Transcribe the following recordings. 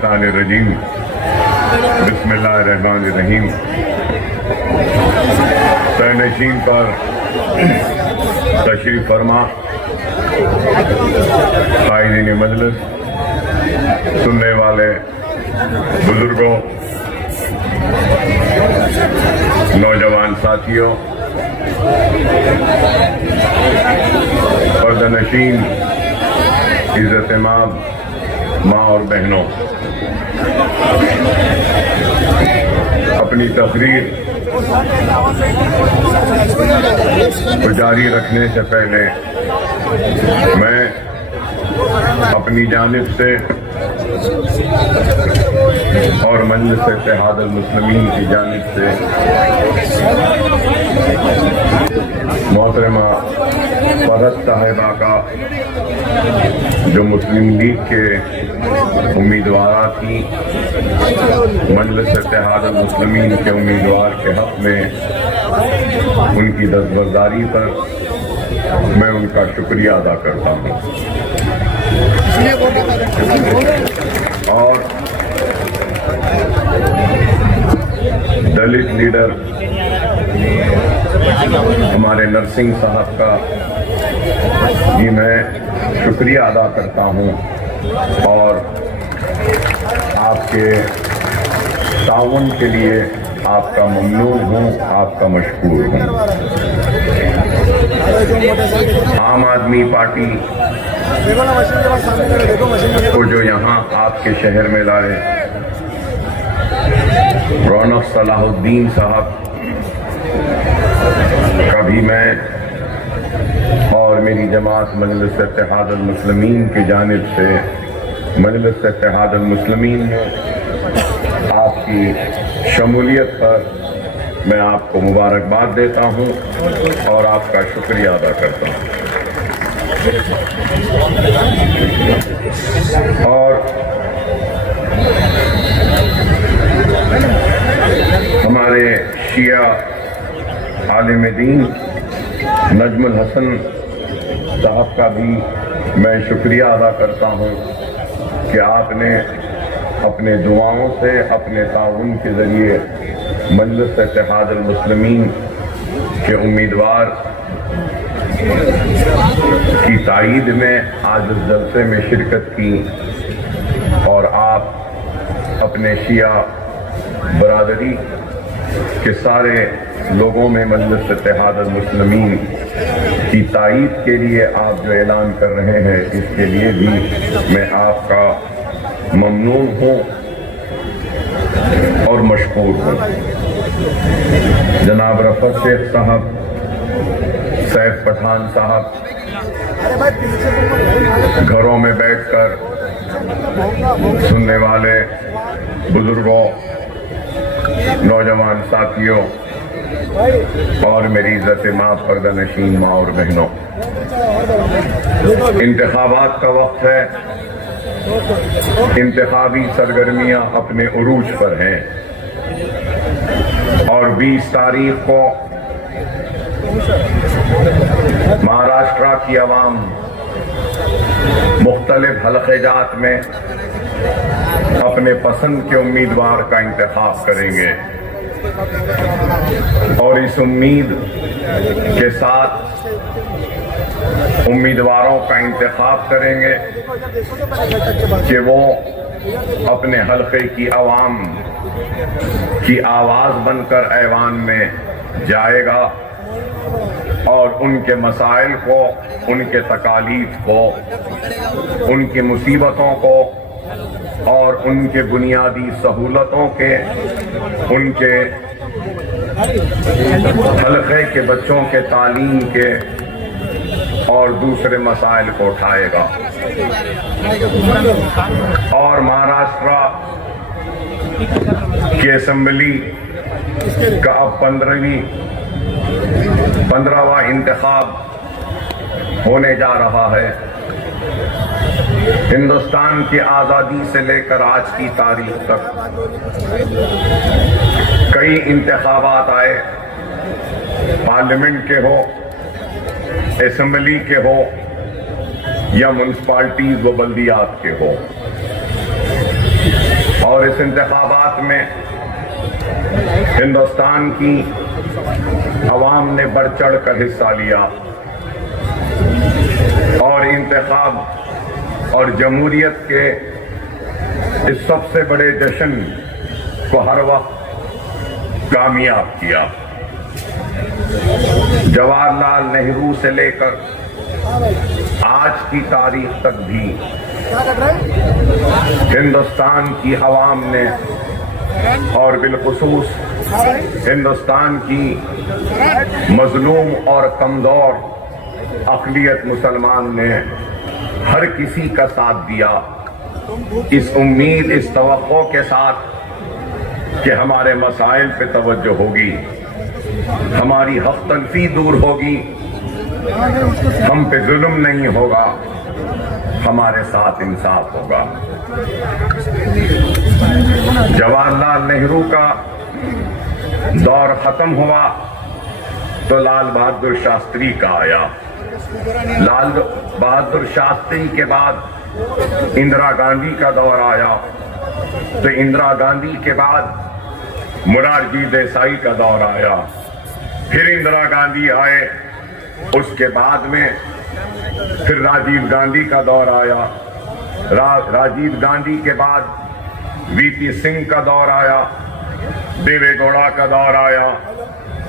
मिनश्शैतानिर्रजीम बिस्मिल्लाहिर्रहमानिर्रहीम। सरनशीन पर तशरीफ फरमा, कायदीन मजलिस, सुनने वाले बुजुर्गों, नौजवान साथियों, पर्दनशीन, इज़्ज़त माँ और बहनों, अपनी तकरीर को जारी रखने से पहले मैं अपनी जानिब से और मजलिस इत्तेहादुल मुस्लिमीन की जानिब से मोहतरमा फरहत साहिबा का, जो मुस्लिम लीग के उम्मीदवार थी, मजलिस इत्तेहादुल मुस्लिमीन के उम्मीदवार के हक़ में उनकी दस्तबरदारी पर मैं उनका शुक्रिया अदा करता हूँ। और दलित लीडर हमारे नरसिंह साहब का भी मैं शुक्रिया अदा करता हूँ और आपके ताउन के लिए आपका ममनून हूँ, आपका मशकूर हूँ। आम आदमी पार्टी को जो यहाँ आपके शहर में लाए रौनक सलाहुद्दीन साहब का भी मैं और मेरी जमात मजलिस इत्तेहादुल मुस्लिमीन की जानिब से मजलिस इत्तेहादुल मुस्लिमीन में आपकी शमूलियत पर मैं आपको मुबारकबाद देता हूँ और आपका शुक्रिया अदा करता हूँ। और हमारे शिया आलिम दीन नजमुल हसन साहब का भी मैं शुक्रिया अदा करता हूँ कि आपने अपने दुआओं से, अपने ताउन के ज़रिए मजलिस इत्तेहादुल मुस्लिमीन के उम्मीदवार की तायीद में आज इस जलसे में शिरकत की और आप अपने शिया बरादरी के सारे लोगों में मजलिस इत्तेहादुल मुस्लिमीन की तायीद के लिए आप जो ऐलान कर रहे हैं, इसके लिए भी मैं आपका ममनून हूँ और मशकूर हूँ। जनाब रफ़त शेख साहब, सैफ पठान साहब घरों में बैठकर सुनने वाले बुजुर्गों, नौजवान साथियों और मेरी इज़्ज़त माँ, पर्दनशीन माँ और बहनों, इंतखाबात का वक्त है। इंतखाबी सरगर्मियां अपने उरूज पर हैं और 20 तारीख को महाराष्ट्र की आवाम मुख्तलिफ हलक़े-जात में अपने पसंद के उम्मीदवार का इंतखाब करेंगे और इस उम्मीद के साथ उम्मीदवारों का इंतखाब करेंगे कि वो अपने हलक़े की आवाम की आवाज़ बनकर ऐवान में जाएगा और उनके मसाइल को, उनके तकालीफ को, उनकी मुसीबतों को और उनके बुनियादी सहूलतों के, उनके हलक़े के बच्चों के तालीम के और दूसरे मसाइल को उठाएगा। और महाराष्ट्र की असेंबली का अब 15वां इंतखाब होने जा रहा है। हिंदुस्तान की आज़ादी से लेकर आज की तारीख तक कई इंतखाबात आए, पार्लियामेंट के हो, असेंबली के हो या म्यूनसिपालिटीज व बल्दियात के हो। और इस इंतखाबात में हिंदुस्तान की अवाम ने बढ़ चढ़ कर हिस्सा लिया और इंतखाब और जमहूरियत के इस सबसे बड़े जश्न को हर वक्त कामयाब किया। जवाहरलाल नेहरू से लेकर आज की तारीख तक भी हिंदुस्तान की अवाम ने और बिलखुसूस हिंदुस्तान की मजलूम और कमजोर अक़लियत मुसलमान ने हर किसी का साथ दिया, इस उम्मीद, इस तवक्को के साथ कि हमारे मसाइल पे तवज्जो होगी, हमारी हक़ तलफ़ी दूर होगी, हम पे जुल्म नहीं होगा, हमारे साथ इंसाफ होगा। जवाहरलाल नेहरू का दौर खत्म हुआ तो लाल बहादुर शास्त्री का आया। लाल बहादुर शास्त्री के बाद इंदिरा गांधी का दौर आया, तो इंदिरा गांधी के बाद मोरारजी देसाई का दौर आया, फिर इंदिरा गांधी आए, उसके बाद में फिर राजीव गांधी का दौर आया, राजीव गांधी के बाद वीपी सिंह का दौर आया, देवे गौड़ा का दौर आया,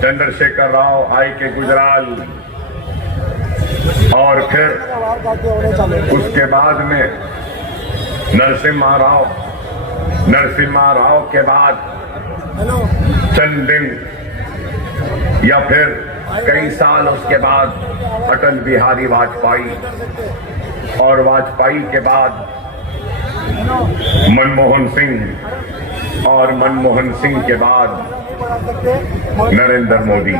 चंद्रशेखर राव आई के गुजराल, और फिर उसके बाद में नरसिम्हा राव के बाद चंद दिन या फिर कई साल उसके बाद अटल बिहारी वाजपेयी, और वाजपेयी के बाद मनमोहन सिंह, और मनमोहन सिंह के बाद नरेंद्र मोदी।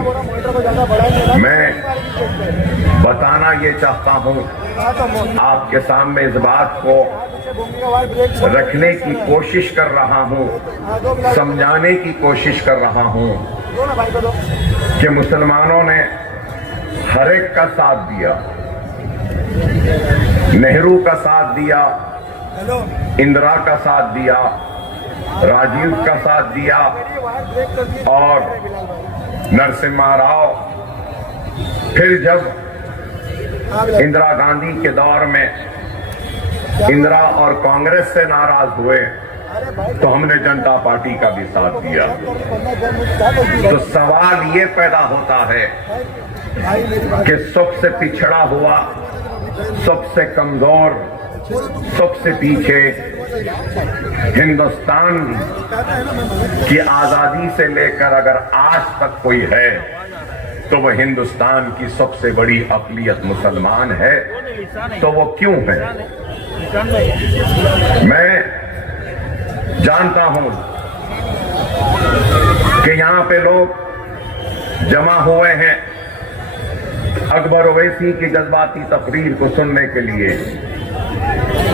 मैं बताना ये चाहता हूं, आपके सामने इस बात को रखने की कोशिश कर रहा हूं, समझाने की कोशिश कर रहा हूं कि मुसलमानों ने हर एक का साथ दिया, नेहरू का साथ दिया, इंदिरा का साथ दिया, राजीव का साथ दिया, और नरसिम्हा राव। फिर जब इंदिरा गांधी के दौर में इंदिरा और कांग्रेस से नाराज हुए तो हमने जनता पार्टी का भी साथ दिया। तो सवाल ये पैदा होता है कि सबसे पिछड़ा हुआ, सबसे कमजोर, सबसे पीछे हिंदुस्तान की आजादी से लेकर अगर आज तक कोई है तो वह हिंदुस्तान की सबसे बड़ी अक़लियत मुसलमान है। तो वो क्यों है? मैं जानता हूं कि यहां पे लोग जमा हुए हैं अकबर ओवैसी की जज्बाती तकरीर को सुनने के लिए।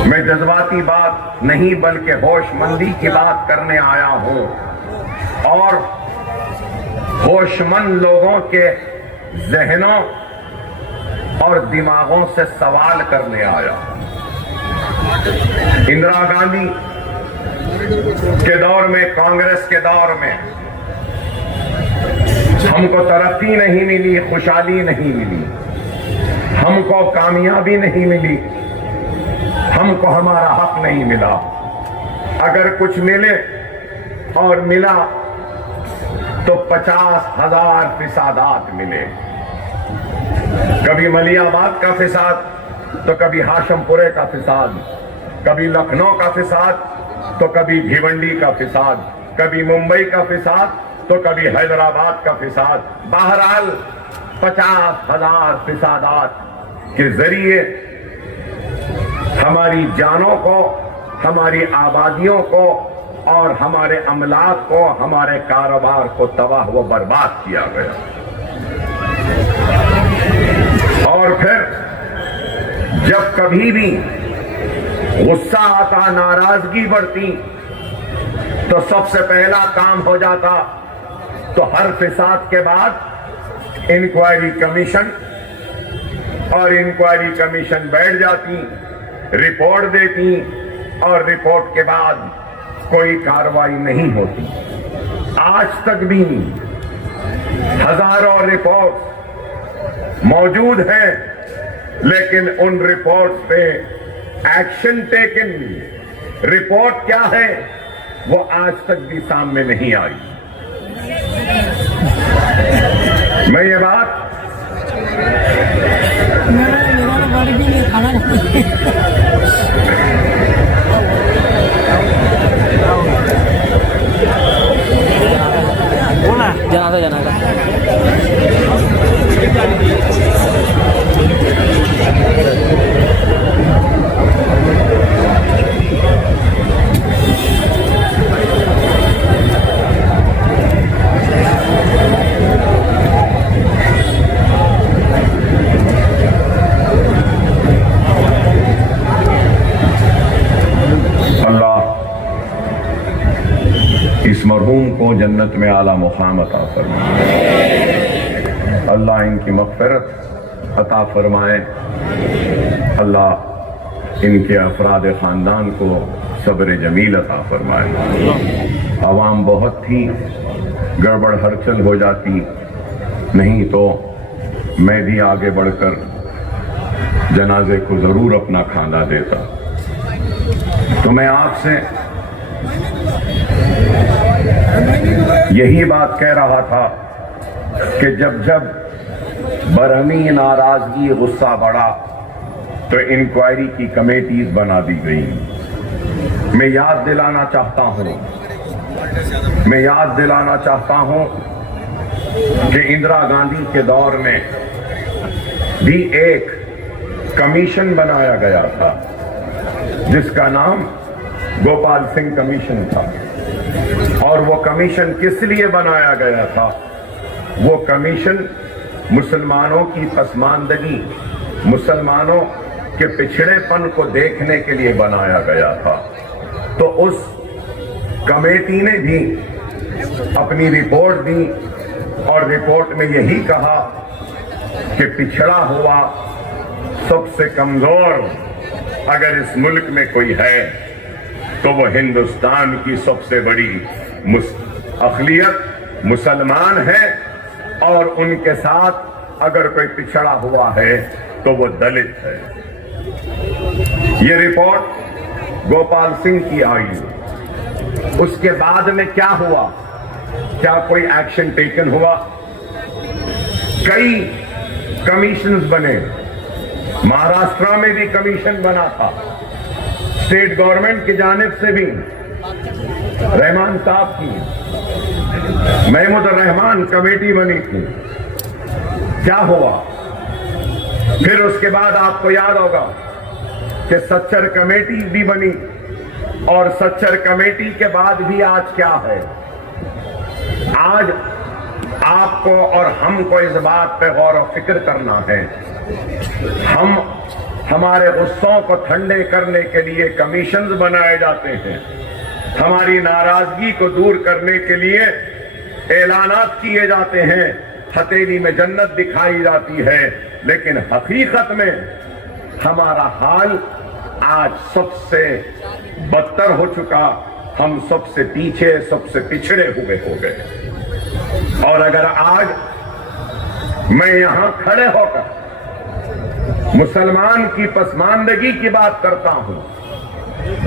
मैं जज्बाती बात नहीं बल्कि होशमंदी की बात करने आया हूं और होशमंद लोगों के जहनों और दिमागों से सवाल करने आया। इंदिरा गांधी के दौर में, कांग्रेस के दौर में हमको तरक्की नहीं मिली, खुशहाली नहीं मिली, हमको कामयाबी नहीं मिली, हमको हमारा हक नहीं मिला। अगर कुछ मिले और मिला तो 50,000 फिसादात मिले, कभी मलियाबाद का फिसाद तो कभी हाशमपुरे का फिसाद, कभी लखनऊ का फिसाद तो कभी भिवंडी का फिसाद, कभी मुंबई का फिसाद तो कभी हैदराबाद का फिसाद। बहरहाल 50,000 फिसादात के जरिए हमारी जानों को, हमारी आबादियों को और हमारे अमलाक को, हमारे कारोबार को तबाह व बर्बाद किया गया। और फिर जब कभी भी गुस्सा आता, नाराजगी बढ़ती, तो सबसे पहला काम हो जाता तो हर फिसाद के बाद इंक्वायरी कमीशन, और इंक्वायरी कमीशन बैठ जाती, रिपोर्ट देती, और रिपोर्ट के बाद कोई कार्रवाई नहीं होती। आज तक भी हजारों रिपोर्ट्स मौजूद हैं, लेकिन उन रिपोर्ट्स पे एक्शन टेकन, रिपोर्ट क्या है वो आज तक भी सामने नहीं आई। मैं ये बात जनाजा जनाजा इस मरहूम को जन्नत में आला मुकाम अता फरमाए। अल्लाह इनकी मग़फ़िरत अता फरमाए। अल्लाह इनके अफराद ख़ानदान को सब्र जमील अता फरमाए। आवाम बहुत थी, गड़बड़ हलचल हो जाती, नहीं तो मैं भी आगे बढ़कर जनाजे को ज़रूर अपना खाना देता। तो मैं आपसे यही बात कह रहा था कि जब जब बरहमी, नाराजगी, गुस्सा बढ़ा तो इंक्वायरी की कमेटीज बना दी गई। मैं याद दिलाना चाहता हूं कि इंदिरा गांधी के दौर में भी एक कमीशन बनाया गया था जिसका नाम गोपाल सिंह कमीशन था। और वो कमीशन किस लिए बनाया गया था? वो कमीशन मुसलमानों की पसमानदगी, मुसलमानों के पिछड़ेपन को देखने के लिए बनाया गया था। तो उस कमेटी ने भी अपनी रिपोर्ट दी और रिपोर्ट में यही कहा कि पिछड़ा हुआ, सबसे कमजोर अगर इस मुल्क में कोई है तो वो हिंदुस्तान की सबसे बड़ी अक़लियत मुसलमान है, और उनके साथ अगर कोई पिछड़ा हुआ है तो वो दलित है। ये रिपोर्ट गोपाल सिंह की आई। उसके बाद में क्या हुआ? क्या कोई एक्शन टेकन हुआ? कई कमीशंस बने। महाराष्ट्र में भी कमीशन बना था, स्टेट गवर्नमेंट की जानिब से भी, रहमान साहब की महमूद रहमान कमेटी बनी थी। क्या हुआ? फिर उसके बाद आपको याद होगा कि सच्चर कमेटी भी बनी, और सच्चर कमेटी के बाद भी आज क्या है? आज आपको और हमको इस बात पे गौर और फिक्र करना है। हम हमारे गुस्सों को ठंडे करने के लिए कमीशंस बनाए जाते हैं, हमारी नाराजगी को दूर करने के लिए ऐलानात किए जाते हैं, हथेली में जन्नत दिखाई जाती है, लेकिन हकीकत में हमारा हाल आज सबसे बदतर हो चुका। हम सबसे पीछे, सबसे पिछड़े हुए हो गए। और अगर आज मैं यहां खड़े होकर मुसलमान की पसमानदगी की बात करता हूं,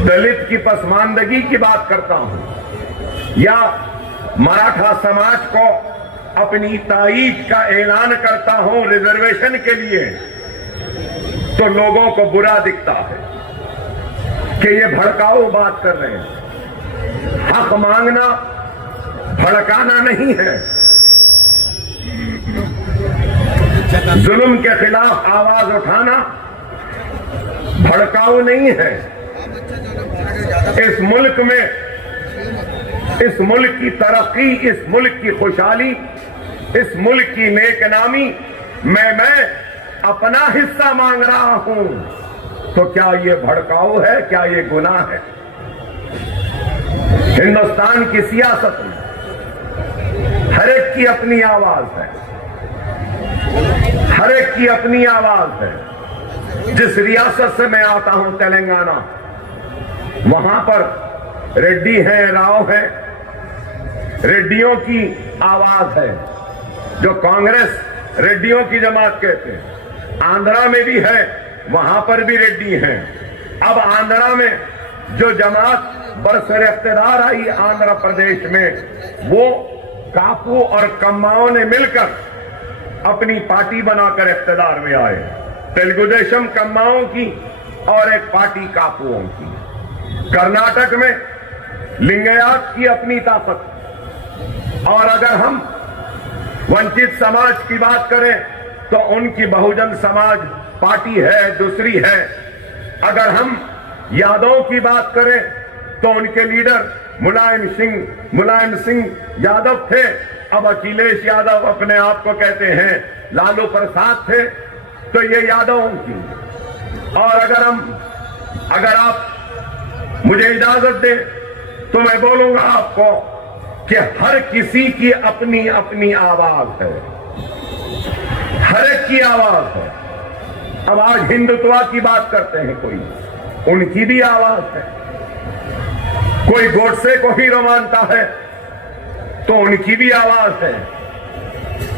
दलित की पसमानदगी की बात करता हूं, या मराठा समाज को अपनी ताईद का ऐलान करता हूं रिजर्वेशन के लिए, तो लोगों को बुरा दिखता है कि ये भड़काऊ बात कर रहे हैं। हक मांगना भड़काना नहीं है, जुल्म के खिलाफ आवाज उठाना भड़काऊ नहीं है। इस मुल्क में, इस मुल्क की तरक्की, इस मुल्क की खुशहाली, इस मुल्क की नेकनामी मैं अपना हिस्सा मांग रहा हूं, तो क्या ये भड़काऊ है? क्या ये गुनाह है? हिंदुस्तान की सियासत में हर एक की अपनी आवाज है, हर एक की अपनी आवाज है। जिस रियासत से मैं आता हूं, तेलंगाना, वहां पर रेड्डी हैं, राव हैं, रेड्डियों की आवाज है, जो कांग्रेस रेड्डियों की जमात कहते हैं। आंध्रा में भी है, वहां पर भी रेड्डी हैं। अब आंध्रा में जो जमात बरसर इख्तियार आई आंध्र प्रदेश में, वो कापू और कम्माओं ने मिलकर अपनी पार्टी बनाकर इख्तियार में आए। तेलुगु देशम कम्माओं की और एक पार्टी कापुओं की। कर्नाटक में लिंगायत की अपनी ताकत। और अगर हम वंचित समाज की बात करें तो उनकी बहुजन समाज पार्टी है, दूसरी है। अगर हम यादव की बात करें तो उनके लीडर मुलायम सिंह यादव थे। अब अखिलेश यादव अपने आप को कहते हैं, लालू प्रसाद थे तो ये यादवों की। और अगर आप मुझे इजाजत दें तो मैं बोलूंगा आपको कि हर किसी की अपनी अपनी आवाज है, हर एक की आवाज है। अब आज हिंदुत्व की बात करते हैं कोई, उनकी भी आवाज है। कोई गोडसे को हीरो मानता है तो उनकी भी आवाज है।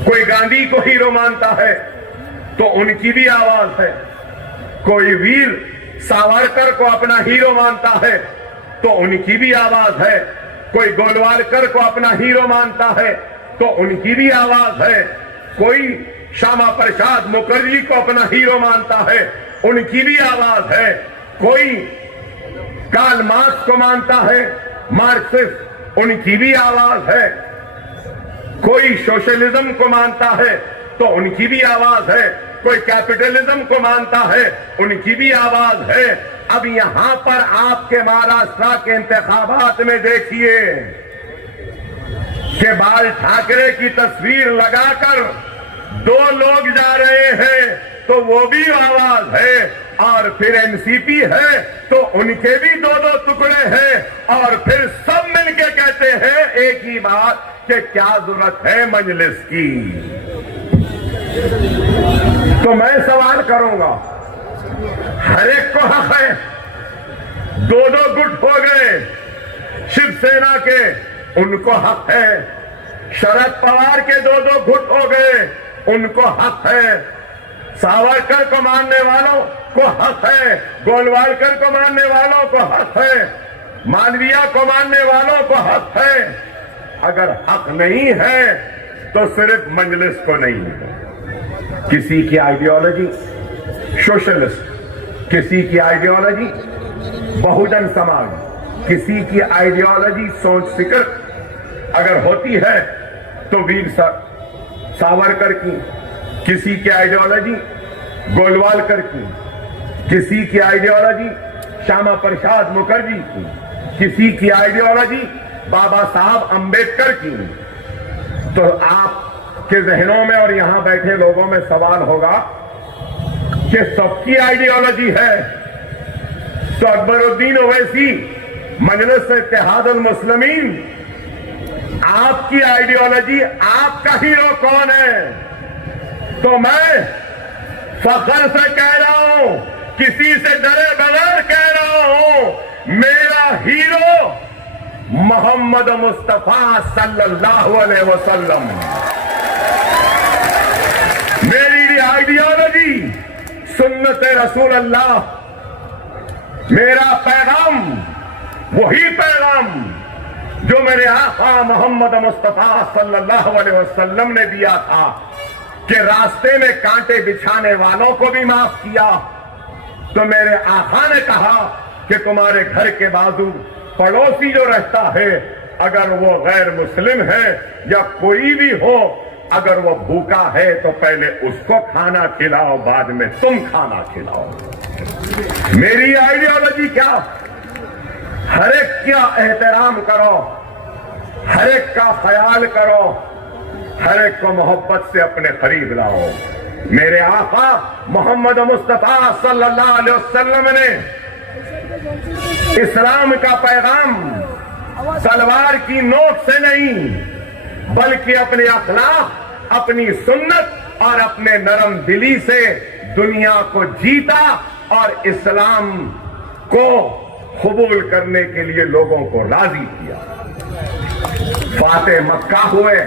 कोई गांधी को हीरो मानता है तो उनकी भी आवाज है। कोई वीर सावरकर को अपना हीरो मानता है तो उनकी भी आवाज है। कोई गोलवालकर को अपना हीरो मानता है तो उनकी भी आवाज है। कोई श्यामा प्रसाद मुखर्जी को अपना हीरो मानता है, उनकी भी आवाज है। कोई कार्ल मार्क्स को मानता है, मार्क्सिस्ट, उनकी भी आवाज है। कोई सोशलिज्म को मानता है तो उनकी भी आवाज है। कोई कैपिटलिज्म को मानता है, उनकी भी आवाज है। अब यहां पर आपके महाराष्ट्र के इंतखाबात में देखिए कि बाल ठाकरे की तस्वीर लगाकर 2 लोग जा रहे हैं तो वो भी आवाज है। और फिर एनसीपी है तो उनके भी 2-2 टुकड़े हैं। और फिर सब मिलके कहते हैं एक ही बात कि क्या जरूरत है मजलिस की। तो मैं सवाल करूंगा, हर एक को हक है। 2-2 गुट हो गए शिवसेना के, उनको हक है। शरद पवार के 2-2 गुट हो गए, उनको हक है। सावरकर को मानने वालों को हक है, गोलवालकर को मानने वालों को हक है, मालवीय को मानने वालों को हक है। अगर हक नहीं है तो सिर्फ मजलिस को नहीं है। किसी की आइडियोलॉजी सोशलिस्ट, किसी की आइडियोलॉजी बहुजन समाज, किसी की आइडियोलॉजी सोच फिक्र अगर होती है तो वीर सावरकर की, किसी की आइडियोलॉजी गोलवालकर की, किसी की आइडियोलॉजी श्यामा प्रसाद मुखर्जी की, किसी की आइडियोलॉजी बाबा साहब अंबेडकर की। तो आपके जहनों में और यहां बैठे लोगों में सवाल होगा कि सबकी आइडियोलॉजी है तो अकबरुद्दीन ओवैसी मजलिस इत्तेहादुल मुस्लिमीन, आपकी आइडियोलॉजी, आपका हीरो कौन है? तो मैं फख्र से कह रहा हूं, किसी से डरे बगैर कह रहा हूं, मेरा हीरो मोहम्मद मुस्तफा सल्लल्लाहु अलैहि वसल्लम। मेरी आइडियोलॉजी सुन्नत रसूल अल्लाह, मेरा पैगाम वही पैगाम जो मेरे आका मोहम्मद मुस्तफा सल्लल्लाहु अलैहि वसल्लम ने दिया था कि रास्ते में कांटे बिछाने वालों को भी माफ किया। तो मेरे आका ने कहा कि तुम्हारे घर के बाजू पड़ोसी जो रहता है, अगर वो गैर मुस्लिम है या कोई भी हो, अगर वो भूखा है तो पहले उसको खाना खिलाओ, बाद में तुम खाना खिलाओ। मेरी आइडियोलॉजी क्या? हर एक का एहतराम करो, हर एक का ख्याल करो, हर एक को मोहब्बत से अपने करीब लाओ। मेरे आका मोहम्मद मुस्तफा सल्लल्लाहु अलैहि वसल्लम ने इस्लाम का पैगाम तलवार की नोक से नहीं, बल्कि अपने अखलाक, अपनी सुन्नत और अपने नरम दिली से दुनिया को जीता और इस्लाम को कबूल करने के लिए लोगों को राजी किया। फाते मक्का हुए,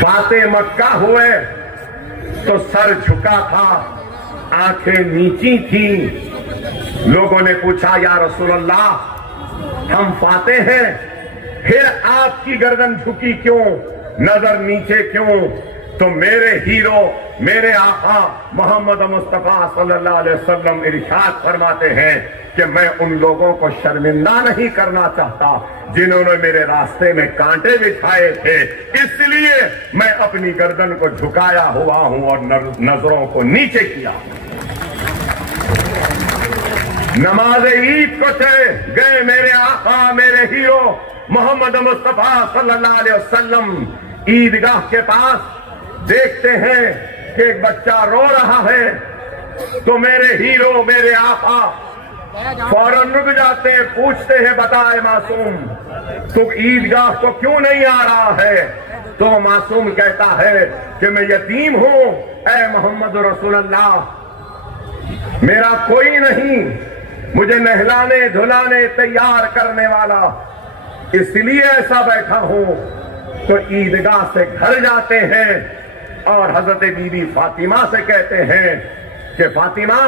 फाते मक्का हुए तो सर झुका था, आंखें नीची थी। लोगों ने पूछा, या रसूल अल्लाह, हम फाते हैं, फिर आपकी गर्दन झुकी क्यों, नजर नीचे क्यों? तो मेरे हीरो, मेरे आका मोहम्मद मुस्तफा सल्लल्लाहु अलैहि वसल्लम इरशाद फरमाते हैं कि मैं उन लोगों को शर्मिंदा नहीं करना चाहता जिन्होंने मेरे रास्ते में कांटे बिछाए थे, इसलिए मैं अपनी गर्दन को झुकाया हुआ हूं और नजरों को नीचे किया। नमाज ईद को चले गए मेरे आका, मेरे हीरो मोहम्मद मुस्तफा सल्लल्लाहु अलैहि वसल्लम ईदगाह के पास देखते हैं कि एक बच्चा रो रहा है, तो मेरे हीरो, मेरे आका फौरन रुक जाते हैं, पूछते हैं, बताए मासूम, तुम ईदगाह को क्यों नहीं आ रहा है? तो मासूम कहता है कि मैं यतीम हूं, ऐ मोहम्मद रसूलुल्लाह, मेरा कोई नहीं मुझे नहलाने धुलाने तैयार करने वाला, इसलिए ऐसा बैठा हूं। तो ईदगाह से घर जाते हैं और हजरत बीबी फातिमा से कहते हैं कि फातिमा,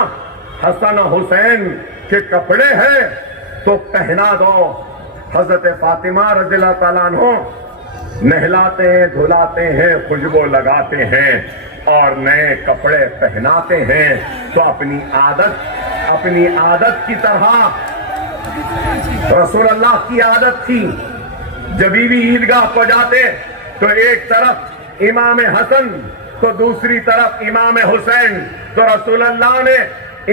हसन हुसैन के कपड़े हैं तो पहना दो। हजरत फातिमा रज़ियल्लाहु ताला अन्हा नहलाते हैं, धुलाते हैं, खुशबू लगाते हैं और नए कपड़े पहनाते हैं। तो अपनी आदत की तरह रसूलुल्लाह की आदत थी, जब भी ईदगाह को जाते तो एक तरफ इमाम हसन तो दूसरी तरफ इमाम हुसैन। तो रसूलुल्लाह ने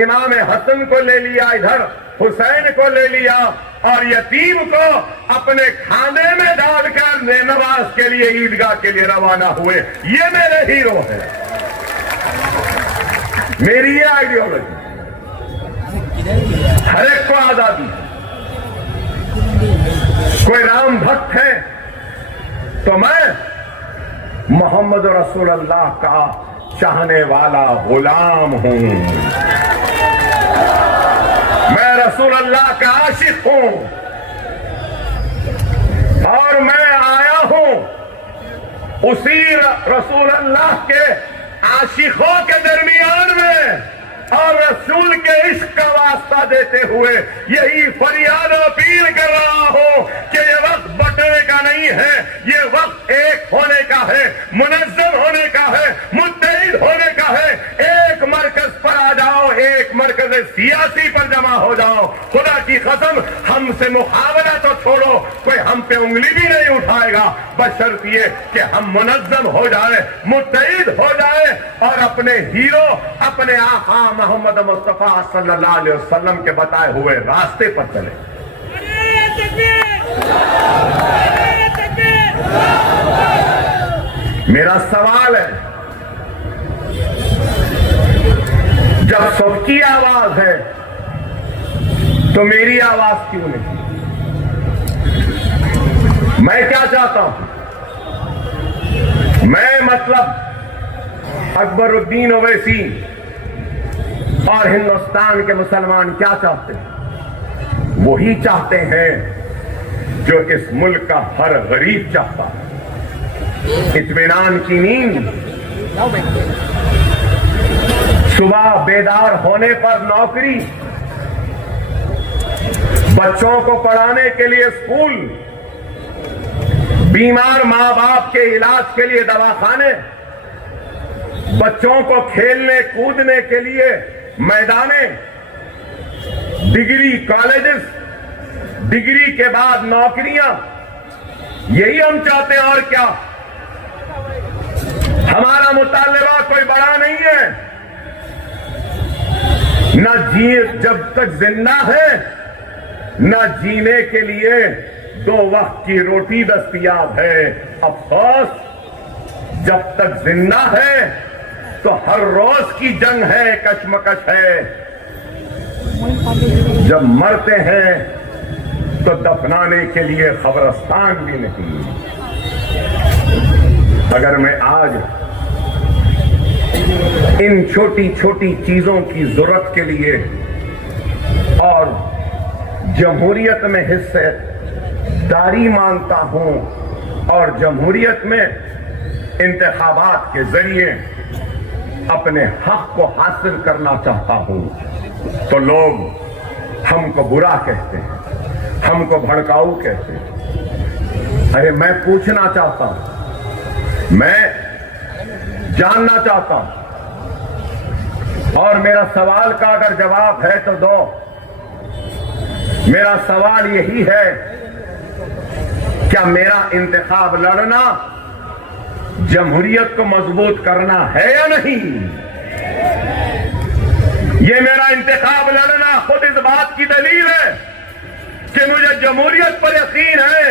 इमाम हसन को ले लिया इधर, हुसैन को ले लिया और यतीम को अपने खाने में डालकर नमाज के लिए ईदगाह के लिए रवाना हुए। ये मेरे हीरो हैं, मेरी ये आइडियोलॉजी। हर एक को आजादी, कोई राम भक्त है तो मैं मोहम्मद रसूलुल्लाह का चाहने वाला गुलाम हूं, मैं रसूलुल्लाह का आशिक हूं और मैं आया हूं उसी रसूलुल्लाह के आशिकों के दरमियान में और रसूल के इश्क का वास्ता देते हुए यही फरियाद अपील कर रहा हूं कि ये वक्त बटने का नहीं है, ये वक्त एक होने का है, मुनज़्ज़म होने का है, मुत्तहिद होने का है। एक मरकज पर आ जाओ, एक मरकज सियासी पर जमा हो जाओ। खुदा की कसम, हमसे मुकाबला तो छोड़ो, कोई हम पे उंगली भी नहीं उठाएगा, बशर्त ये कि हम मुनज़्ज़म हो जाए, मुत्तहिद हो जाए और अपने हीरो, अपने आका मोहम्मद मुस्तफा सल्लल्लाहु अलैहि वसल्लम के बताए हुए रास्ते पर चले। मेरा सवाल है, जब सबकी आवाज है तो मेरी आवाज क्यों नहीं? मैं क्या चाहता हूं? मैं मतलब अकबरुद्दीन ओवैसी और हिंदुस्तान के मुसलमान क्या चाहते हैं? वही चाहते हैं जो इस मुल्क का हर गरीब चाहता है, इत्मीनान की नींद, सुबह बेदार होने पर नौकरी, बच्चों को पढ़ाने के लिए स्कूल, बीमार मां बाप के इलाज के लिए दवाखाने, बच्चों को खेलने कूदने के लिए मैदाने, डिग्री कॉलेजेस, डिग्री के बाद नौकरियां, यही हम चाहते हैं। और क्या? हमारा मुतालबा कोई बड़ा नहीं है, न जिए जब तक जिंदा है, न जीने के लिए 2 वक्त की रोटी दस्तयाब है। अफसोस, जब तक जिंदा है तो हर रोज की जंग है, कशमकश है। जब मरते हैं तो दफनाने के लिए कब्रिस्तान भी नहीं। अगर मैं आज इन छोटी छोटी चीजों की जरूरत के लिए और जमहूरियत में हिस्सेदारी मांगता हूं और जमहूरियत में इंतखाबात के जरिए अपने हक को हासिल करना चाहता हूं, तो लोग हमको बुरा कहते हैं, हमको भड़काऊ कहते हैं। अरे मैं पूछना चाहता हूं, मैं जानना चाहता हूं, और मेरा सवाल का अगर जवाब है तो दो। मेरा सवाल यही है, क्या मेरा इंतखाब लड़ना जमहूरियत को मजबूत करना है या नहीं? ये मेरा इंतखाब लड़ना खुद इस बात की दलील है कि मुझे जमहूरियत पर यकीन है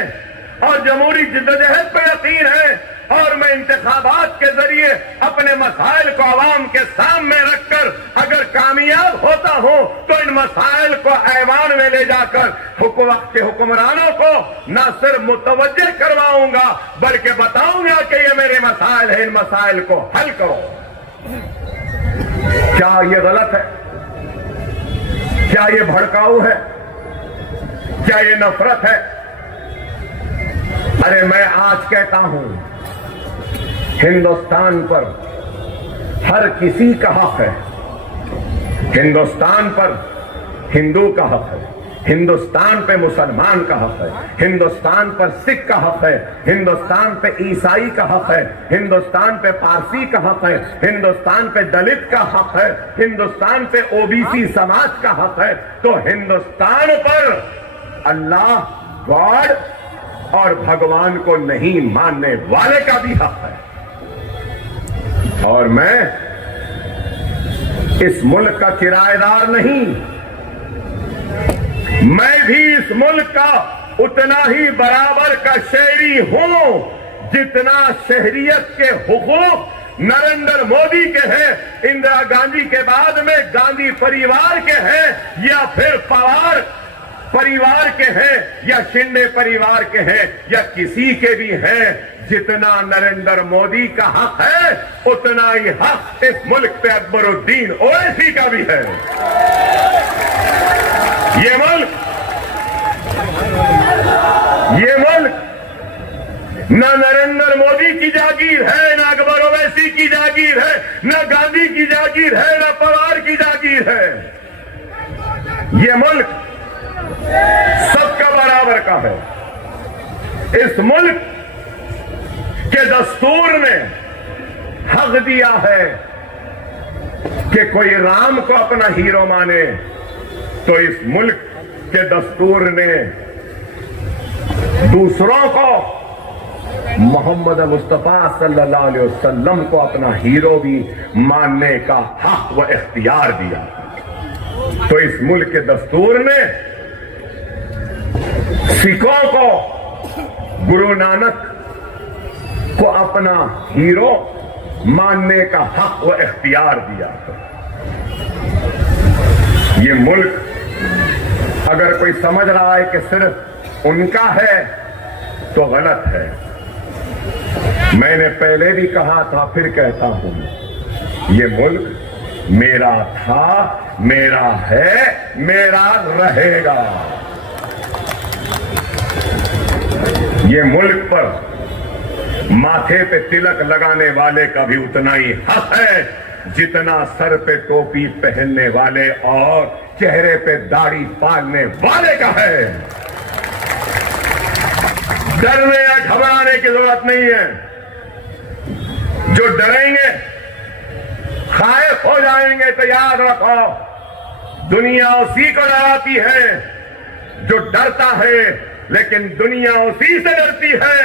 और जमहूरी जिद्दोजहद पर यकीन है, और मैं इंतखाबात के जरिए अपने मसाइल को अवाम के सामने रखकर अगर कामयाब होता हूं तो इन मसाइल को ऐवान में ले जाकर वक्त के हुक्मरानों को न सिर्फ मुतवज्जे करवाऊंगा बल्कि बताऊंगा कि ये मेरे मसाइल है, इन मसाइल को हल करो। क्या ये गलत है? क्या ये भड़काऊ है? क्या ये नफरत है? अरे मैं आज कहता हूं, हिंदुस्तान पर हर किसी का हक है। हिंदुस्तान पर हिंदू का हक है, हिंदुस्तान पे मुसलमान का हक है, हिंदुस्तान पर सिख का हक है, हिंदुस्तान पे ईसाई का हक है, हिंदुस्तान पे पारसी का हक है, हिंदुस्तान पे दलित का हक है, हिंदुस्तान पे ओबीसी समाज का हक है। तो हिंदुस्तान पर अल्लाह, गॉड और भगवान को नहीं मानने वाले का भी हक है। और मैं इस मुल्क का किराएदार नहीं, मैं भी इस मुल्क का उतना ही बराबर का शहरी हूं जितना शहरियत के हुकूक नरेंद्र मोदी के हैं, इंदिरा गांधी के बाद में गांधी परिवार के हैं, या फिर पवार परिवार के हैं, या शिंदे परिवार के हैं, या किसी के भी हैं। जितना नरेंद्र मोदी का हक है उतना ही हक इस मुल्क पे अकबरुद्दीन ओवैसी का भी है। ये मुल्क न नरेंद्र मोदी की जागीर है, न अकबर ओवैसी की जागीर है, न गांधी की जागीर है, न पवार की जागीर है। ये मुल्क सबका बराबर का है। इस मुल्क के दस्तूर ने हक दिया है कि कोई राम को अपना हीरो माने, तो इस मुल्क के दस्तूर ने दूसरों को मोहम्मद मुस्तफा सल्लल्लाहु अलैहि वसल्लम को अपना हीरो भी मानने का हक व इख्तियार दिया। तो इस मुल्क के दस्तूर ने सिखों को गुरु नानक को अपना हीरो मानने का हक व इख्तियार दिया। ये मुल्क अगर कोई समझ रहा है कि सिर्फ उनका है तो गलत है। मैंने पहले भी कहा था, फिर कहता हूं, ये मुल्क मेरा था, मेरा है, मेरा रहेगा। ये मुल्क पर माथे पे तिलक लगाने वाले का भी उतना ही हक है जितना सर पे टोपी पहनने वाले और चेहरे पे दाढ़ी पालने वाले का है। डरने या घबराने की जरूरत नहीं है। जो डरेंगे, खाइफ हो जाएंगे, तो याद रखो दुनिया उसी को डराती है जो डरता है, लेकिन दुनिया उसी से डरती है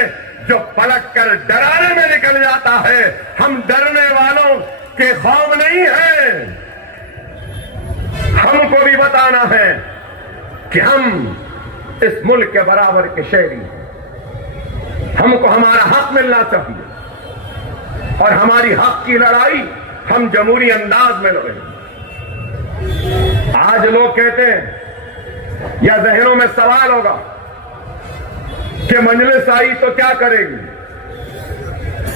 जो पलट कर डराने में निकल जाता है। हम डरने वालों के खौफ नहीं है। हमको भी बताना है कि हम इस मुल्क के बराबर के शहरी हैं। हमको हमारा हक मिलना चाहिए और हमारी हक की लड़ाई हम जमहूरी अंदाज में लड़ेंगे। आज लोग कहते हैं या जहनों में सवाल होगा कि मजलिस आई तो क्या करेगी।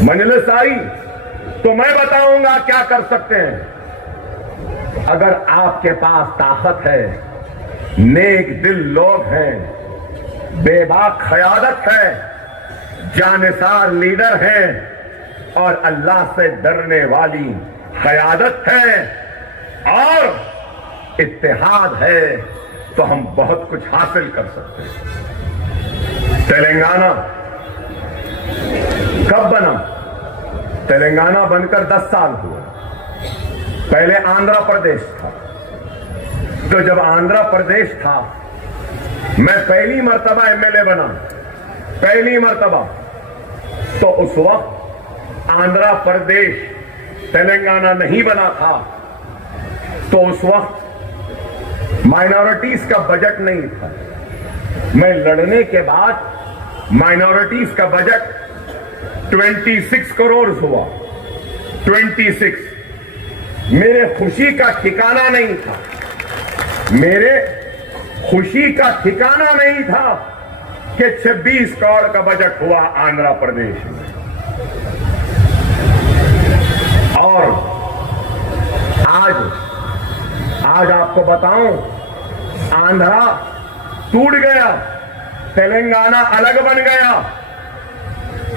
मजलिस आई तो मैं बताऊंगा क्या कर सकते हैं। अगर आपके पास ताकत है नेक दिल लोग हैं, बेबाक क़यादत है, जानिसार लीडर हैं और अल्लाह से डरने वाली क़यादत है और इत्तेहाद है तो हम बहुत कुछ हासिल कर सकते हैं। तेलंगाना कब बना? तेलंगाना बनकर 10 साल हुए। पहले आंध्र प्रदेश था। तो जब आंध्र प्रदेश था, मैं पहली मर्तबा एमएलए बना, पहली मर्तबा, तो उस वक्त आंध्र प्रदेश तेलंगाना नहीं बना था। तो उस वक्त माइनॉरिटीज का बजट नहीं था। मैं लड़ने के बाद माइनॉरिटीज का बजट 26 करोड़ हुआ। 26। मेरे खुशी का ठिकाना नहीं था, मेरे खुशी का ठिकाना नहीं था कि 26 करोड़ का बजट हुआ आंध्र प्रदेश में। और आज आपको बताऊं, आंध्रा टूट गया, तेलंगाना अलग बन गया।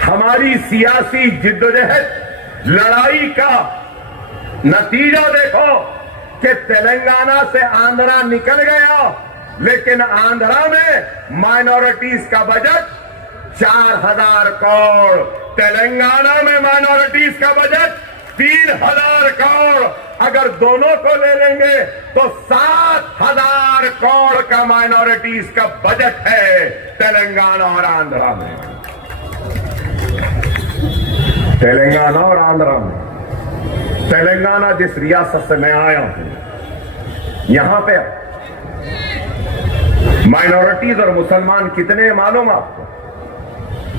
हमारी सियासी जिद्दोजहद, लड़ाई का नतीजा देखो कि तेलंगाना से आंध्रा निकल गया, लेकिन आंध्रा में माइनॉरिटीज का बजट 4000 करोड़, तेलंगाना में माइनॉरिटीज का बजट 3000 करोड़। अगर दोनों को ले लेंगे तो 7000 करोड़ का माइनॉरिटीज का बजट है तेलंगाना और आंध्रा में। तेलंगाना और आंध्रा में, तेलंगाना जिस रियासत से मैं आया हूं, यहां पे माइनॉरिटीज और मुसलमान कितने मालूम आपको?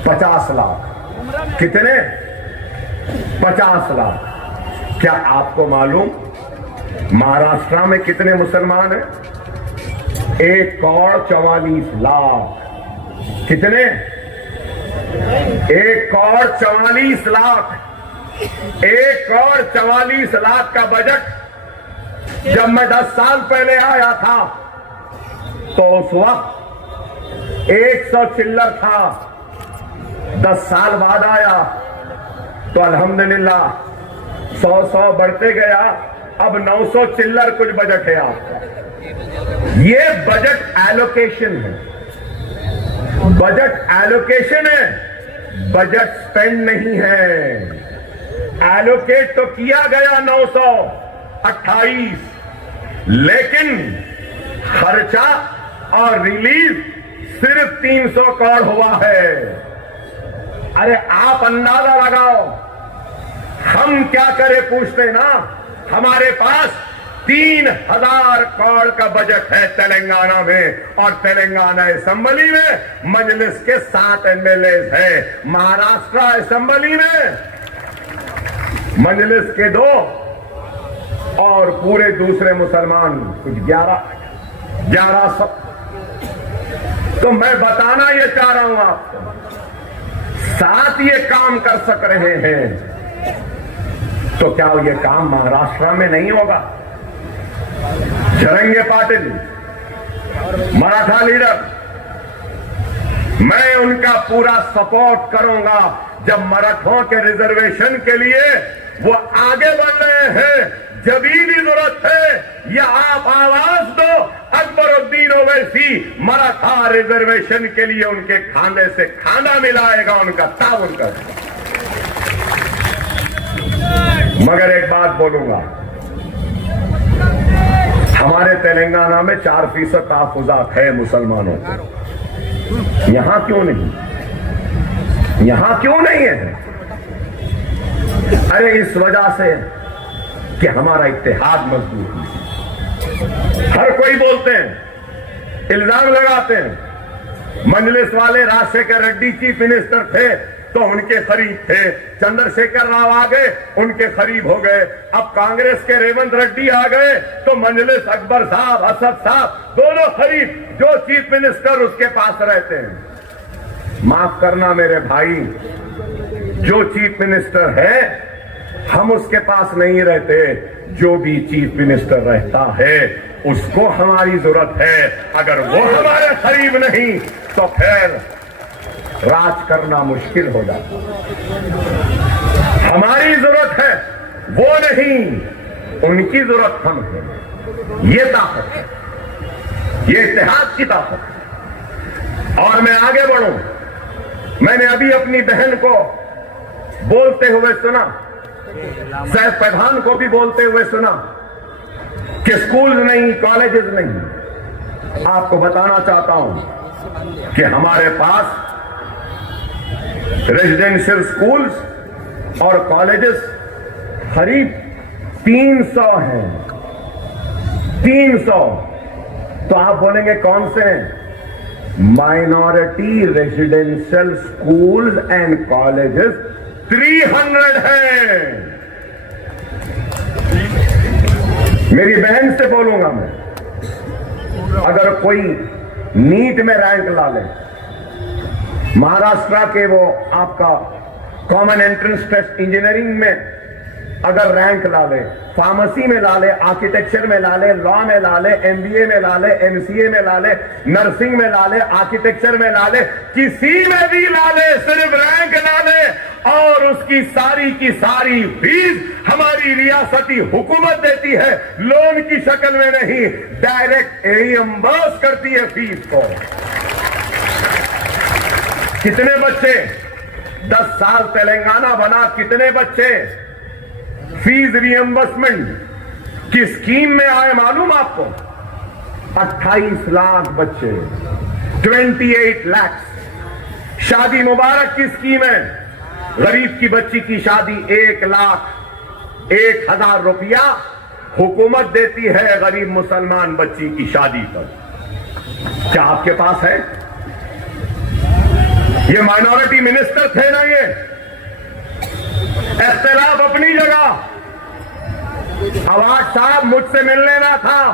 50 लाख। कितने? 50 लाख। क्या आपको मालूम महाराष्ट्र में कितने मुसलमान हैं? 1,44 लाख। कितने? 1,44 लाख। 1,44 लाख का बजट जब मैं 10 साल पहले आया था तो उस वक्त 100 चिल्लर था। 10 साल बाद आया तो अल्हम्दुलिल्लाह 100 बढ़ते गया, अब 900 चिल्लर कुछ बजट है आपका। ये बजट एलोकेशन है, बजट एलोकेशन है, बजट स्पेंड नहीं है। एलोकेट तो किया गया 928, लेकिन खर्चा और रिलीज सिर्फ 300 करोड़ हुआ है। अरे आप अंदाजा लगाओ, हम क्या करें पूछते ना। हमारे पास 3000 करोड़ का बजट है तेलंगाना में, और तेलंगाना असेंबली में मजलिस के 7 एमएलए है। महाराष्ट्र असेंबली में मजलिस के 2 और पूरे दूसरे मुसलमान कुछ 1100। तो मैं बताना ये चाह रहा हूं आपको, 7 ये काम कर सक रहे हैं, तो क्या ये काम महाराष्ट्र में नहीं होगा? जरंगे पाटिल मराठा लीडर, मैं उनका पूरा सपोर्ट करूंगा। जब मराठों के रिजर्वेशन के लिए वो आगे बढ़ रहे हैं, जब भी जरूरत है या आप आवाज दो, अकबरुद्दीन ओवैसी मराठा रिजर्वेशन के लिए उनके खाने से खाना मिलाएगा, उनका ताउन करेगा। मगर एक बात बोलूंगा, हमारे तेलंगाना में 4% तहफुजात है मुसलमानों को। यहां क्यों नहीं? यहां क्यों नहीं है? अरे इस वजह से कि हमारा इत्तेहाद मजबूत नहीं। हर कोई बोलते हैं, इल्जाम लगाते हैं, मजलिस वाले राजशेखर रेड्डी चीफ मिनिस्टर थे तो उनके करीब थे, चंद्रशेखर राव आ गए उनके करीब हो गए, अब कांग्रेस के रेवंत रेड्डी आ गए तो मजलिस अकबर साहब, असद साहब दोनों करीब, जो चीफ मिनिस्टर उसके पास रहते हैं। माफ करना मेरे भाई, जो चीफ मिनिस्टर है हम उसके पास नहीं रहते, जो भी चीफ मिनिस्टर रहता है उसको हमारी जरूरत है। अगर वो हमारे करीब नहीं तो फिर राज करना मुश्किल हो जाता। हमारी जरूरत है, वो नहीं, उनकी जरूरत हम है। ये ताकत है, ये इत्तेहाद की ताकत है। और मैं आगे बढ़ूं, मैंने अभी अपनी बहन को बोलते हुए सुना, सैफ प्रधान को भी बोलते हुए सुना कि स्कूल नहीं, कॉलेजेस नहीं। आपको बताना चाहता हूं कि हमारे पास रेजिडेंशियल स्कूल्स और कॉलेजेस करीब 300 हैं। 300। तो आप बोलेंगे कौन से हैं? Minority residential schools and colleges 300 हैं। मेरी बहन से बोलूंगा मैं, अगर कोई नीट में रैंक ला ले, महाराष्ट्र के वो आपका कॉमन एंट्रेंस टेस्ट इंजीनियरिंग में अगर रैंक ला ले, फार्मेसी में ला ले, आर्किटेक्चर में ला ले, लॉ में ला ले, एमबीए में ला ले, एमसीए में ला ले, नर्सिंग में ला ले, आर्किटेक्चर में ला ले, किसी में भी ला ले, सिर्फ रैंक ला ले और उसकी सारी की सारी फीस हमारी रियासती हुकूमत देती है, लोन की शक्ल में नहीं, डायरेक्ट रिइंबर्स करती है फीस को। कितने बच्चे 10 साल तेलंगाना बना, कितने बच्चे फीस रिइंबर्समेंट की स्कीम में आए मालूम आपको? 28 लाख बच्चे, 28 लाख। शादी मुबारक की स्कीम है, गरीब की बच्ची की शादी 1,01,000 रुपया हुकूमत देती है गरीब मुसलमान बच्ची की शादी पर। क्या आपके पास है? ये माइनॉरिटी मिनिस्टर थे ना, ये इख्तिलाफ अपनी जगह। अवाज साहब मुझसे मिलने ना था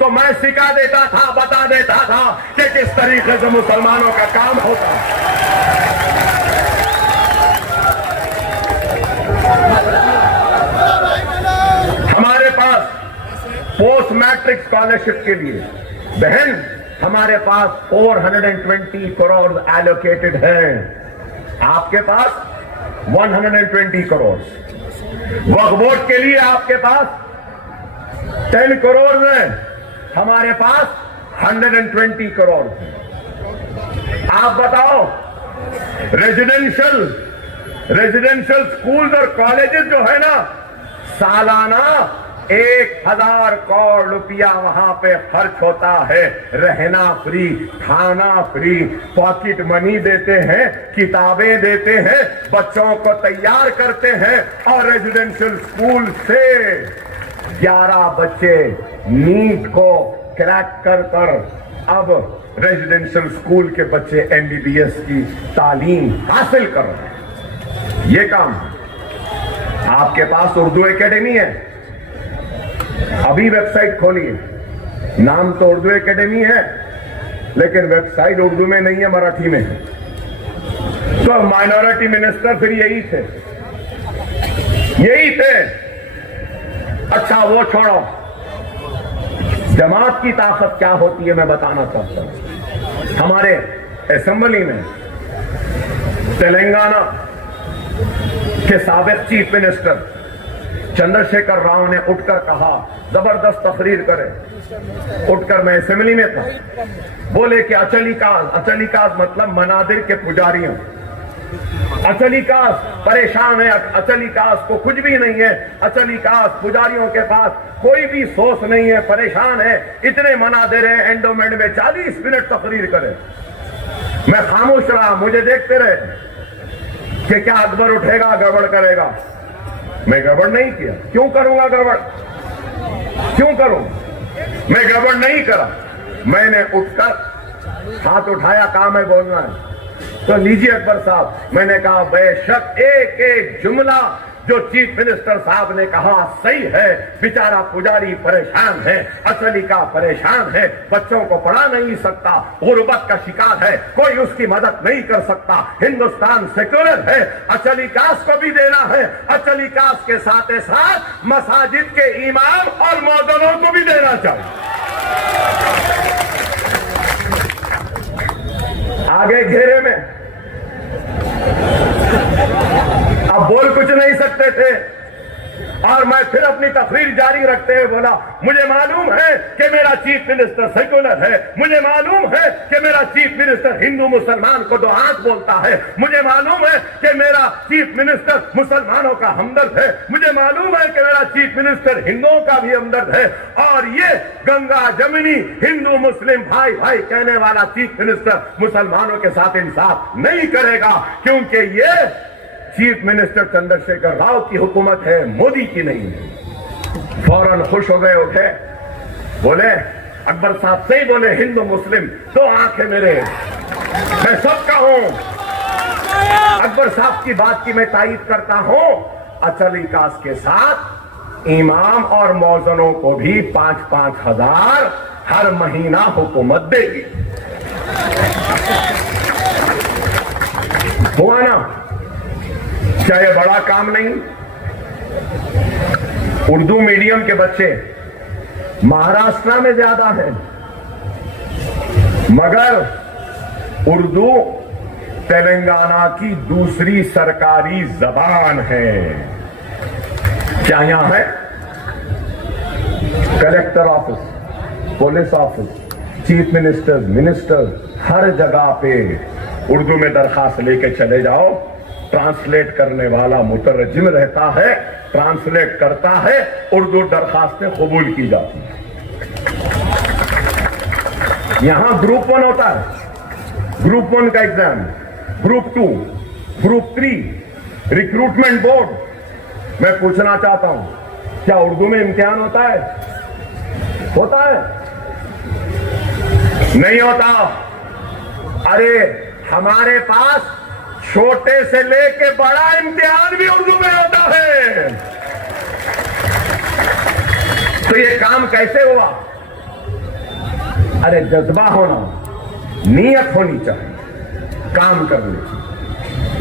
तो मैं सिखा देता था, बता देता था कि किस तरीके से मुसलमानों का काम होता। हमारे पास पोस्ट मैट्रिक स्कॉलरशिप के लिए बहन, हमारे पास 420 करोड़ एलोकेटेड है। आपके पास 120 करोड़। वक्फ बोर्ड के लिए आपके पास 10 करोड़ है, हमारे पास 120 करोड़ है। आप बताओ, रेजिडेंशियल स्कूल्स और कॉलेजेस जो है ना, सालाना 1,000 करोड़ रुपया वहां पे खर्च होता है। रहना फ्री, खाना फ्री, पॉकेट मनी देते हैं, किताबें देते हैं, बच्चों को तैयार करते हैं। और रेजिडेंशियल स्कूल से 11 बच्चे नीट को क्रैक कर अब रेजिडेंशियल स्कूल के बच्चे एमबीबीएस की तालीम हासिल कर रहे हैं। ये काम आपके पास उर्दू एकेडमी है, अभी वेबसाइट खोलिए, नाम तो उर्दू एकेडमी है लेकिन वेबसाइट उर्दू में नहीं है, मराठी में है। तो माइनॉरिटी मिनिस्टर फिर यही थे। अच्छा वो छोड़ो, जमात की ताकत क्या होती है मैं बताना चाहता हूं। हमारे असेंबली में तेलंगाना के साबिक चीफ मिनिस्टर चंद्रशेखर राव ने उठकर कहा, जबरदस्त तकरीर करे, उठकर मैं असेंबली में था, बोले कि अचलिकास मतलब मनादिर के पुजारियों, अचलिकास परेशान है, अचलिकास को कुछ भी नहीं है, अचलिकास पुजारियों के पास कोई भी सोच नहीं है, परेशान है, इतने मनादिर है, एंडोमेंट में 40 मिनट तकरीर करे। मैं खामोश रहा, मुझे देखते रहे कि क्या अकबर उठेगा गड़बड़ करेगा। मैं गड़बड़ नहीं किया, क्यों करूंगा गड़बड़, क्यों करूं? मैं गड़बड़ नहीं करा। मैंने उठकर हाथ उठाया, कहा मैं बोलना है तो लीजिए अकबर साहब। मैंने कहा बेशक एक एक जुमला जो चीफ मिनिस्टर साहब ने कहा सही है, बेचारा पुजारी परेशान है, अचलिका परेशान है, बच्चों को पढ़ा नहीं सकता, गुर्बत का शिकार है, कोई उसकी मदद नहीं कर सकता, हिंदुस्तान सेक्युलर है, अचलिकास को भी देना है, अचलिकास के साथ साथ मसाजिद के इमाम और मौजूदों को भी देना चाहिए। आ गए घेरे में। अब बोल कुछ नहीं सकते थे और मैं फिर अपनी तकरीर जारी रखते हुए बोला, मुझे मालूम है कि मेरा चीफ मिनिस्टर सेक्युलर है, मुझे मालूम है कि मेरा चीफ मिनिस्टर हिंदू मुसलमान को दो आंख बोलता है, मुझे मालूम है कि मेरा चीफ मिनिस्टर मुसलमानों का हमदर्द है, मुझे मालूम है कि मेरा चीफ मिनिस्टर हिंदुओं का भी हमदर्द है। और ये गंगा जमुनी हिंदू मुस्लिम भाई भाई कहने वाला चीफ मिनिस्टर मुसलमानों के साथ इंसाफ नहीं करेगा, क्योंकि ये चीफ मिनिस्टर चंद्रशेखर राव की हुकूमत है, मोदी की नहीं है। फौरन खुश हो गए, उठे, बोले, अकबर साहब से ही बोले, हिंदू मुस्लिम दो आंखें मेरे, मैं सबका हूं। अकबर साहब की बात की मैं तारीफ करता हूं। अचल विकास के साथ इमाम और मौजनों को भी 5-5 हजार हर महीना हुकूमत देगी। हुआ ना? क्या ये बड़ा काम नहीं? उर्दू मीडियम के बच्चे महाराष्ट्र में ज्यादा हैं, मगर उर्दू तेलंगाना की दूसरी सरकारी जबान है। क्या यहां है? Collector office, police office, chief minister, minister, हर जगह पे उर्दू में दरखास्त लेके चले जाओ, ट्रांसलेट करने वाला मुतरजिम रहता है, ट्रांसलेट करता है, उर्दू दरखास्तें कबूल की जाती हैं। यहां ग्रुप 1 होता है, ग्रुप 1 का exam, group 2, group 3, recruitment board. मैं पूछना चाहता हूं, क्या उर्दू में इम्तिहान होता है? होता है? नहीं होता। अरे हमारे पास छोटे से लेके बड़ा इम्तिहान भी उर्दू में होता है। तो ये काम कैसे हुआ? अरे जज्बा होना, नीयत होनी चाहिए काम करने की।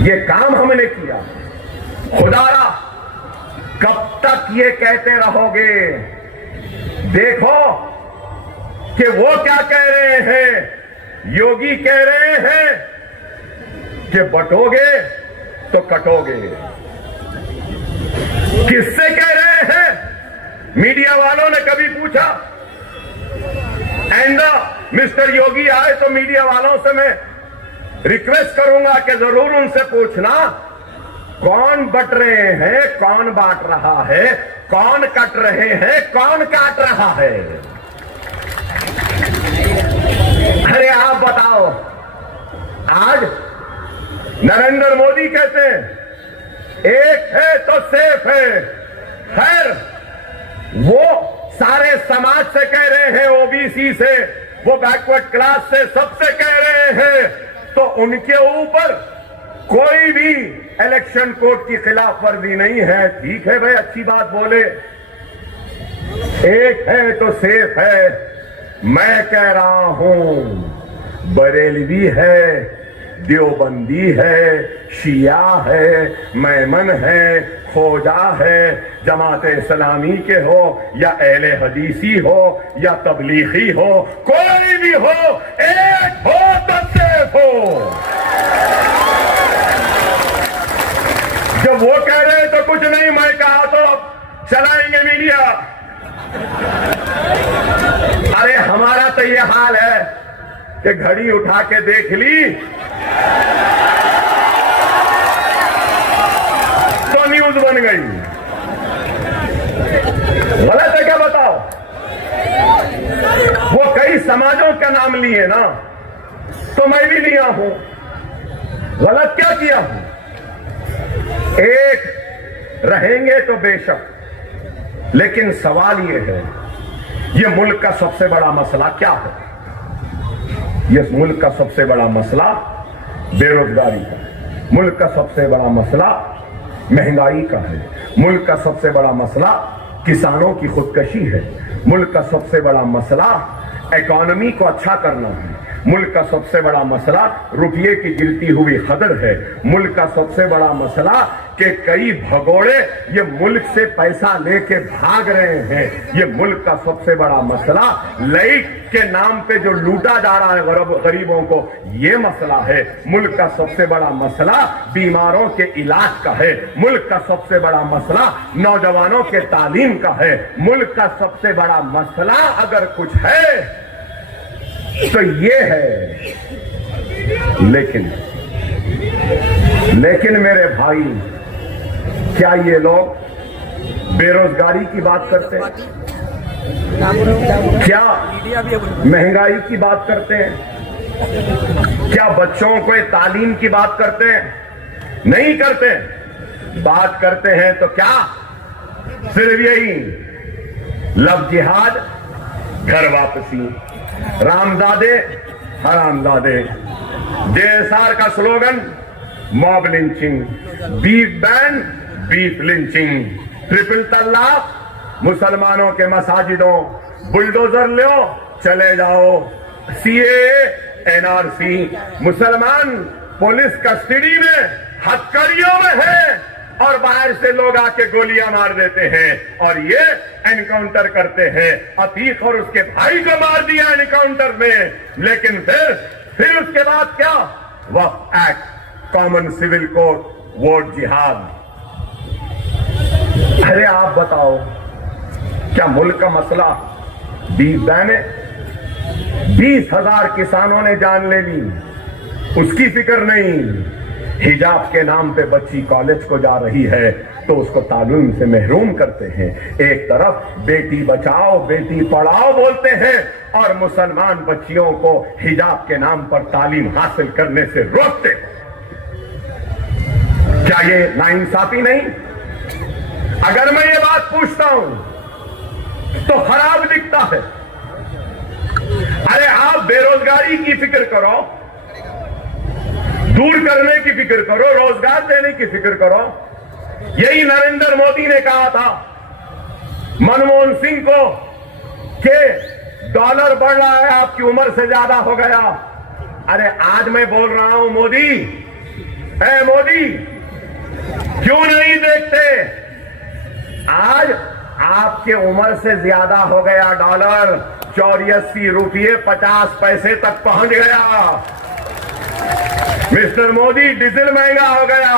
ये काम हमने किया। खुदारा कब तक ये कहते रहोगे? देखो कि वो क्या कह रहे हैं। योगी कह रहे हैं कि बटोगे तो कटोगे। किससे कह रहे हैं? मीडिया वालों ने कभी पूछा? आइंदा मिस्टर योगी आए तो मीडिया वालों से मैं रिक्वेस्ट करूंगा कि जरूर उनसे पूछना, कौन बट रहे हैं, कौन बांट रहा है, कौन कट रहे हैं, कौन काट रहा है। अरे आप बताओ। आज नरेंद्र मोदी कहते हैं एक है तो सेफ है। खैर वो सारे समाज से कह रहे हैं, ओबीसी से, वो बैकवर्ड क्लास से, सबसे कह रहे हैं, तो उनके ऊपर कोई भी इलेक्शन कोड की खिलाफ वर्जी नहीं है। ठीक है भाई, अच्छी बात बोले, एक है तो सेफ है। मैं कह रहा हूं बरेलवी है, देवबंदी है, शिया है, मैमन है, खोजा है, जमाते इस्लामी के हो या अहले हदीसी हो या तबलीगी हो, कोई भी हो, एक हो तो सेफ हो। जब वो कह रहे तो कुछ नहीं, मैं कहा तो चलाएंगे मीडिया। अरे हमारा तो ये हाल है कि घड़ी उठा के देख ली तो न्यूज बन गई। गलत है क्या बताओ? वो कई समाजों का नाम लिए ना, तो मैं भी लिया हूं। गलत क्या किया हूं? एक रहेंगे तो बेशक, लेकिन सवाल यह है, यह मुल्क का सबसे बड़ा मसला क्या है? यह मुल्क का सबसे बड़ा मसला बेरोजगारी का है। मुल्क का सबसे बड़ा मसला महंगाई का है। मुल्क का सबसे बड़ा मसला किसानों की खुदकशी है। मुल्क का सबसे बड़ा मसला इकोनॉमी को अच्छा करना है। मुल्क का सबसे बड़ा मसला रुपये की गिरती हुई कदर है। मुल्क का सबसे बड़ा मसला कि कई भगोड़े ये मुल्क से पैसा लेके भाग रहे हैं। ये मुल्क का सबसे बड़ा मसला लाइट के नाम पे जो लूटा जा रहा है गरीबों को, ये मसला है। मुल्क का सबसे बड़ा मसला बीमारों के इलाज का है। मुल्क का सबसे बड़ा मसला नौजवानों के तालीम का है। मुल्क का सबसे बड़ा मसला अगर कुछ है तो ये है। लेकिन मेरे भाई, क्या ये लोग बेरोजगारी की बात करते हैं? क्या महंगाई की बात करते हैं? क्या बच्चों को तालीम की बात करते हैं? नहीं करते। बात करते हैं तो क्या? सिर्फ यही लव जिहाद, घर वापसी, रामजादे हरामजादे, जेएसआर का slogan mob lynching, beef ban beef lynching, triple तलाक, मुसलमानों के मसाजिदों बुलडोजर लो चले जाओ, सीएए एनआरसी, मुसलमान पुलिस कस्टडी में हथकड़ियों में है और बाहर से लोग आके गोलियां मार देते हैं और ये एनकाउंटर करते हैं। अतीक और उसके भाई को मार दिया एनकाउंटर में, लेकिन फिर उसके बाद क्या? Waqf act, common civil code, vote जिहाद। अरे आप बताओ, क्या मुल्क का मसला बीफ बैन है? 20,000 किसानों ने जान ले ली, उसकी फिक्र नहीं। हिजाब के नाम पे बच्ची कॉलेज को जा रही है तो उसको तालीम से महरूम करते हैं। एक तरफ बेटी बचाओ बेटी पढ़ाओ बोलते हैं और मुसलमान बच्चियों को हिजाब के नाम पर तालीम हासिल करने से रोकते हैं। क्या ये नाइंसाफी नहीं? अगर मैं ये बात पूछता हूं तो खराब दिखता है। अरे आप बेरोजगारी की फिक्र करो, दूर करने की फिक्र करो, रोजगार देने की फिक्र करो। यही नरेंद्र मोदी ने कहा था मनमोहन सिंह को कि डॉलर बढ़ रहा है, आपकी उम्र से ज्यादा हो गया। अरे आज मैं बोल रहा हूं मोदी, ए मोदी, क्यों नहीं देखते? आज आपके उम्र से ज्यादा हो गया डॉलर, 84 रुपये 50 पैसे तक पहुंच गया। मिस्टर मोदी, डीजल महंगा हो गया।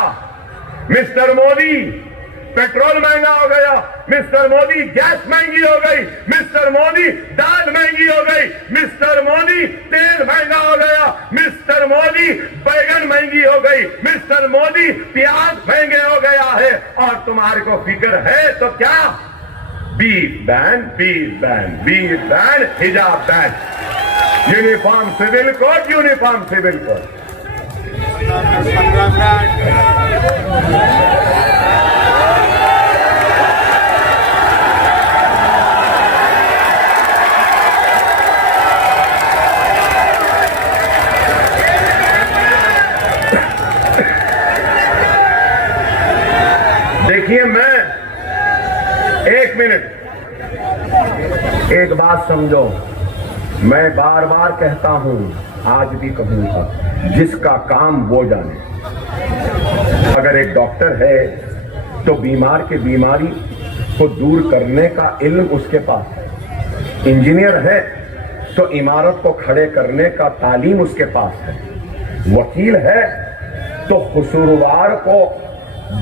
मिस्टर मोदी, पेट्रोल महंगा हो गया। मिस्टर मोदी, गैस महंगी हो गई। मिस्टर मोदी, दाल महंगी हो गई। मिस्टर मोदी, तेल महंगा हो गया। मिस्टर मोदी, बैगन महंगी हो गई। मिस्टर मोदी, प्याज महंगे हो गया है। और तुम्हारे को फिक्र है तो क्या? Beef ban beef ban beef ban, हिजाब ban, uniform civil code uniform civil code. देखिए, मैं एक मिनट, एक बात समझो। मैं बार बार कहता हूं, आज भी कहूंगा, जिसका काम वो जाने। अगर एक डॉक्टर है तो बीमार के बीमारी को दूर करने का इल्म उसके पास है। इंजीनियर है तो इमारत को खड़े करने का तालीम उसके पास है। वकील है तो कसूरवार को,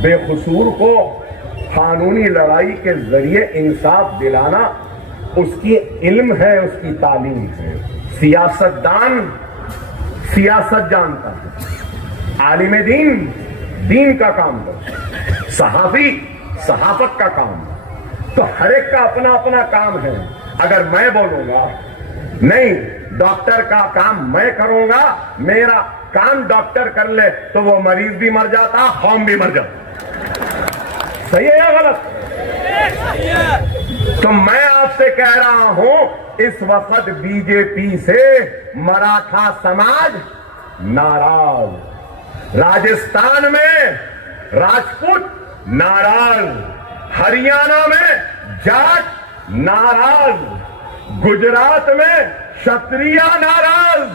बेकसूर को कानूनी लड़ाई के जरिए इंसाफ दिलाना उसकी इल्म है, उसकी तालीम है। सियासतदान सियासत जानता है। आलिम दीन दीन का काम करता है। सहाफी सहाफत का काम। तो हर एक का अपना अपना काम है। अगर मैं बोलूंगा नहीं, डॉक्टर का काम मैं करूंगा, मेरा काम डॉक्टर कर ले, तो वो मरीज भी मर जाता, हम भी मर जाता। सही है या गलत? तो मैं आपसे कह रहा हूं, इस वक्त बीजेपी से मराठा समाज नाराज, राजस्थान में राजपूत नाराज, हरियाणा में जाट नाराज, गुजरात में क्षत्रिय नाराज,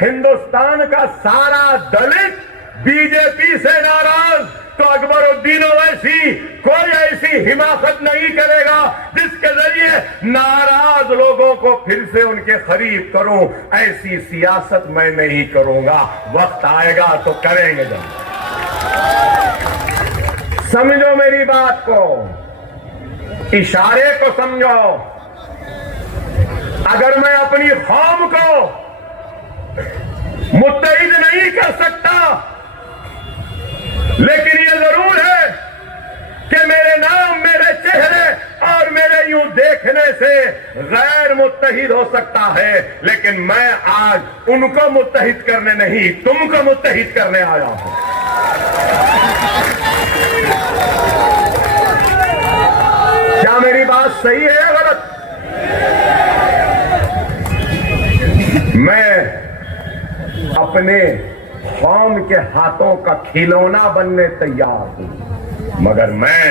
हिंदुस्तान का सारा दलित बीजेपी से नाराज, तो अकबरुद्दीन ओवैसी कोई ऐसी हिमाकत नहीं करेगा जिसके जरिए नाराज लोगों को फिर से उनके करीब करूं। ऐसी सियासत मैं नहीं करूंगा, वक्त आएगा तो करेंगे। जब समझो मेरी बात को, इशारे को समझो। अगर मैं अपनी कौम को मुत्तहिद नहीं कर सकता, लेकिन ये जरूर है कि मेरे नाम, मेरे चेहरे और मेरे यूं देखने से गैर मुत्तहिद हो सकता है, लेकिन मैं आज उनको मुत्तहिद करने नहीं, तुमको मुत्तहिद करने आया हूं। क्या मेरी बात सही है या गलत? मैं अपने कौम के हाथों का खिलौना बनने तैयार हूं, मगर मैं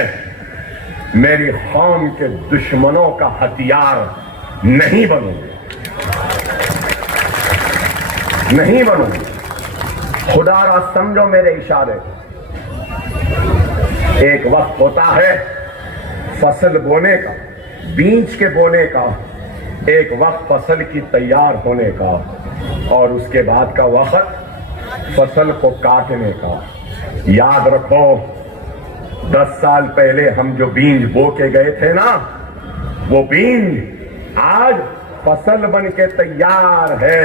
मेरी कौम के दुश्मनों का हथियार नहीं बनूंगा, नहीं बनूंगा। खुदारा समझो मेरे इशारे। एक वक्त होता है फसल बोने का, बीज के बोने का, एक वक्त फसल की तैयार होने का, और उसके बाद का वक्त फसल को काटने का। याद रखो, 10 साल पहले हम जो बीज बो के गए थे ना, वो बीज आज फसल बन के तैयार है।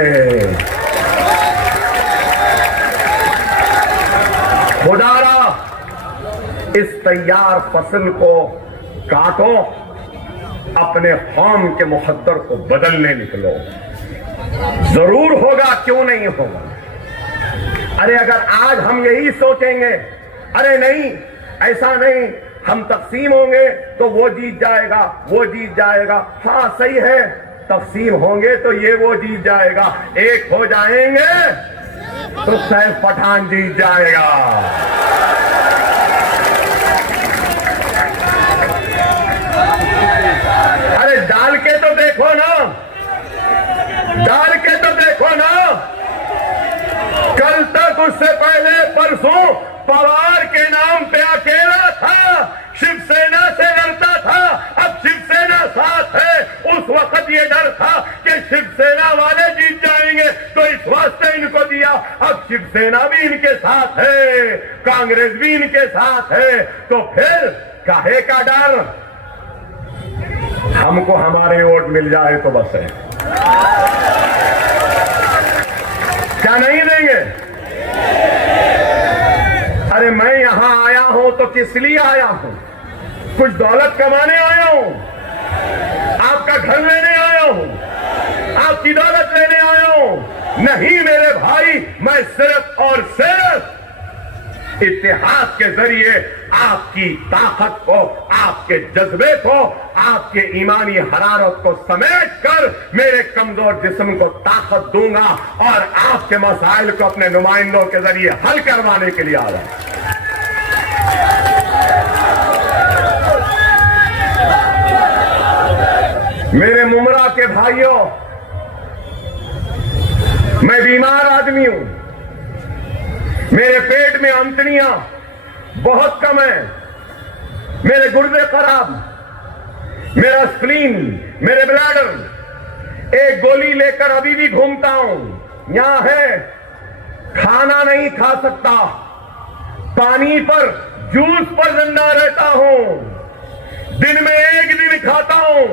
खुदारा इस तैयार फसल को काटो, अपने कौम के मुकद्दर को बदलने निकलो। जरूर होगा, क्यों नहीं होगा। अरे अगर आज हम यही सोचेंगे, अरे नहीं ऐसा नहीं, हम तकसीम होंगे तो वो जीत जाएगा, वो जीत जाएगा। हाँ सही है, तकसीम होंगे तो ये वो जीत जाएगा, एक हो जाएंगे तो सैफ पठान जीत जाएगा। अरे डाल के तो देखो ना, डाल के तो देखो ना। कल तक, उससे पहले परसों पवार के नाम पे अकेला था, शिवसेना से लड़ता था, अब शिवसेना साथ है। उस वक्त ये डर था कि शिवसेना वाले जीत जाएंगे, तो इस वास्ते इनको दिया। अब शिवसेना भी इनके साथ है, कांग्रेस भी इनके साथ है, तो फिर काहे का डर? हमको हमारे वोट मिल जाए तो बस है। क्या नहीं देंगे? अरे मैं यहां आया हूं तो किस लिए आया हूं? कुछ दौलत कमाने आया हूं, आपका घर लेने आया हूं, आपकी दौलत लेने आया हूं? नहीं मेरे भाई, मैं सिर्फ और सिर्फ इतिहास के जरिए आपकी ताकत को, आपके जज्बे को, आपके ईमानी हरारत को समेट कर मेरे कमजोर जिस्म को ताकत दूंगा और आपके मसाइल को अपने नुमाइंदों के जरिए हल करवाने के लिए आया। मेरे मुमरा के भाइयों, मैं बीमार आदमी हूं, मेरे पेट में अंतड़ियां बहुत कम है, मेरे गुर्दे खराब, मेरा स्प्लीन, मेरे ब्लैडर, एक गोली लेकर अभी भी घूमता हूं। यहां है, खाना नहीं खा सकता, पानी पर, जूस पर जिंदा रहता हूं, दिन में 1 दिन खाता हूं।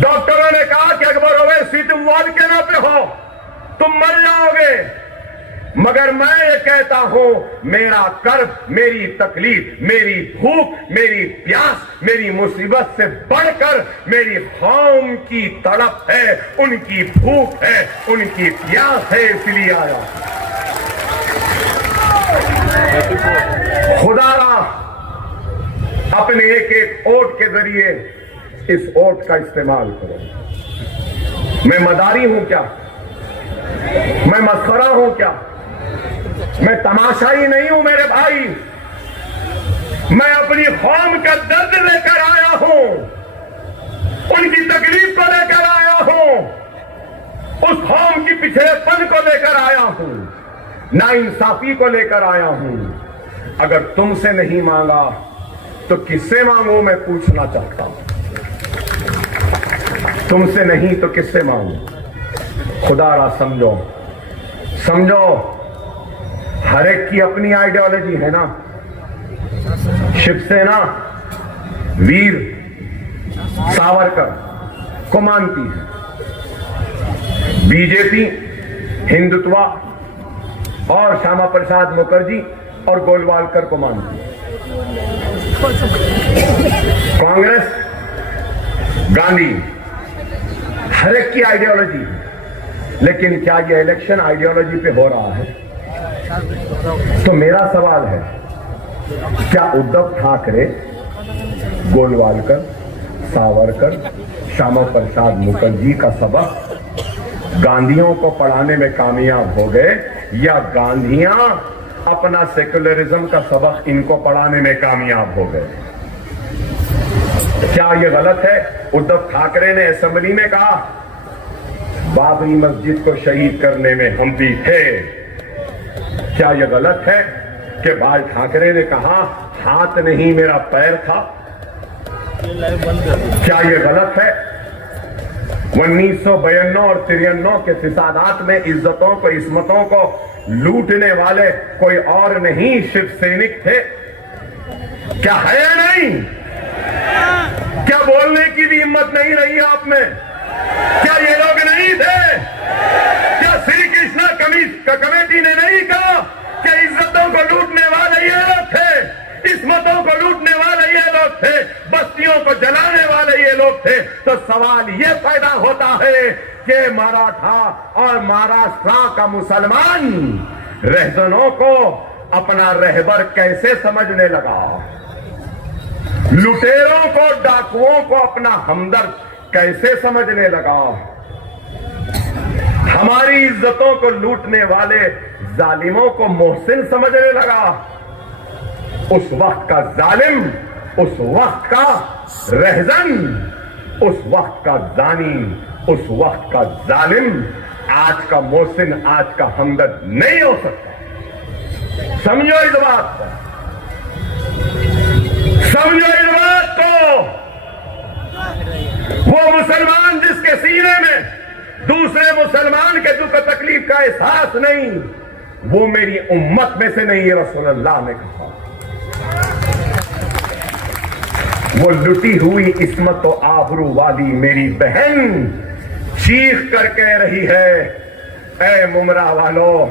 डॉक्टरों ने कहा कि अकबर ओवैसी तुम वॉल्केनो पे हो, तुम मर जाओगे, मगर मैं ये कहता हूं, मेरा कर्ब, मेरी तकलीफ, मेरी भूख, मेरी प्यास, मेरी मुसीबत से बढ़कर मेरी कौम की तड़प है, उनकी भूख है, उनकी प्यास है, इसलिए आया। खुदारा अपने एक एक वोट के जरिए इस वोट का इस्तेमाल करो। मैं मदारी हूं क्या? मैं मस्खरा हूं क्या? मैं तमाशाई नहीं हूं मेरे भाई। मैं अपनी कौम का दर्द लेकर आया हूं, उनकी तकलीफ को लेकर आया हूं। उस कौम की पिछड़ेपन को लेकर आया हूं, नाइंसाफी को लेकर आया हूं। अगर तुमसे नहीं मांगा तो किससे मांगू, मैं पूछना चाहता हूं। तुमसे नहीं तो किससे मांगू? खुदारा समझो, समझो, हर एक की अपनी आइडियोलॉजी है ना। शिवसेना वीर सावरकर को मानती है, बीजेपी हिंदुत्व और श्यामा प्रसाद मुखर्जी और गोलवालकर को मानती है, कांग्रेस गांधी, हर एक की आइडियोलॉजी है। लेकिन क्या यह इलेक्शन आइडियोलॉजी पे हो रहा है? तो मेरा सवाल है, क्या उद्धव ठाकरे, गोलवालकर, सावरकर, श्यामा प्रसाद मुखर्जी का सबक गांधियों को पढ़ाने में कामयाब हो गए, या गांधियां अपना सेक्युलरिज्म का सबक इनको पढ़ाने में कामयाब हो गए? क्या यह गलत है? उद्धव ठाकरे ने असेंबली में कहा बाबरी मस्जिद को शहीद करने में हम भी थे। क्या यह गलत है कि बाल ठाकरे ने कहा हाथ नहीं मेरा पैर था? क्या यह गलत है? 1992 और 93 के फिसादात में इज्जतों को, इस्मतों को लूटने वाले कोई और नहीं, शिव सैनिक थे। क्या है या नहीं? क्या बोलने की भी हिम्मत नहीं रही आप में? क्या ये लोग नहीं थे? क्या श्री कृष्णा कमेटी ने नहीं कहा कि इज्जतों को लूटने वाले ये लोग थे, इस्मतों को लूटने वाले ये लोग थे, बस्तियों को जलाने वाले ये लोग थे? तो सवाल ये पैदा होता है कि मराठा और महाराष्ट्र का मुसलमान रहजनों को अपना रहबर कैसे समझने लगा, लुटेरों को, डाकुओं को अपना हमदर्द कैसे समझने लगा, हमारी इज्जतों को लूटने वाले जालिमों को मोहसिन समझने लगा। उस वक्त का जालिम, उस वक्त का रहजन, उस वक्त का जानी, उस वक्त का जालिम आज का मोहसिन, आज का हमदर्द नहीं हो सकता। समझो इस बात को, समझो इस बात को। वो मुसलमान जिसके सीने में दूसरे मुसलमान के दुख तकलीफ का एहसास नहीं, वो मेरी उम्मत में से नहीं, रसूलुल्लाह ने कहा। वो लुटी हुई इस्मत और आबरू वाली मेरी बहन चीख कर कह रही है, ऐ मुमरा वालों,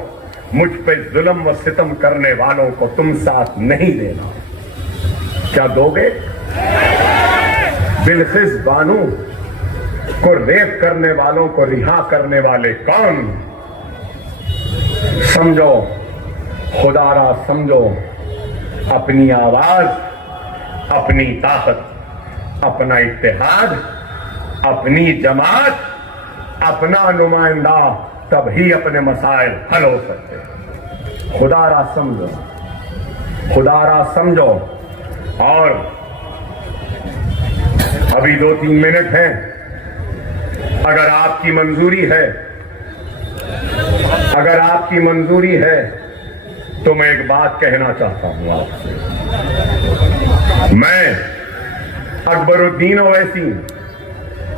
मुझ पे जुल्म व सितम करने वालों को तुम साथ नहीं देना। क्या दोगे? बिलकिस बानो को रेप करने वालों को रिहा करने वाले कौन? समझो, खुदारा समझो, अपनी आवाज, अपनी ताकत, अपना इत्तेहाद, अपनी जमात, अपना नुमाइंदा, तभी अपने मसाइल हल हो सकते। खुदारा समझो, खुदारा समझो। और अभी 2-3 मिनट हैं, अगर आपकी मंजूरी है, अगर आपकी मंजूरी है तो मैं एक बात कहना चाहता हूं आपसे। मैं अकबरुद्दीन ओवैसी,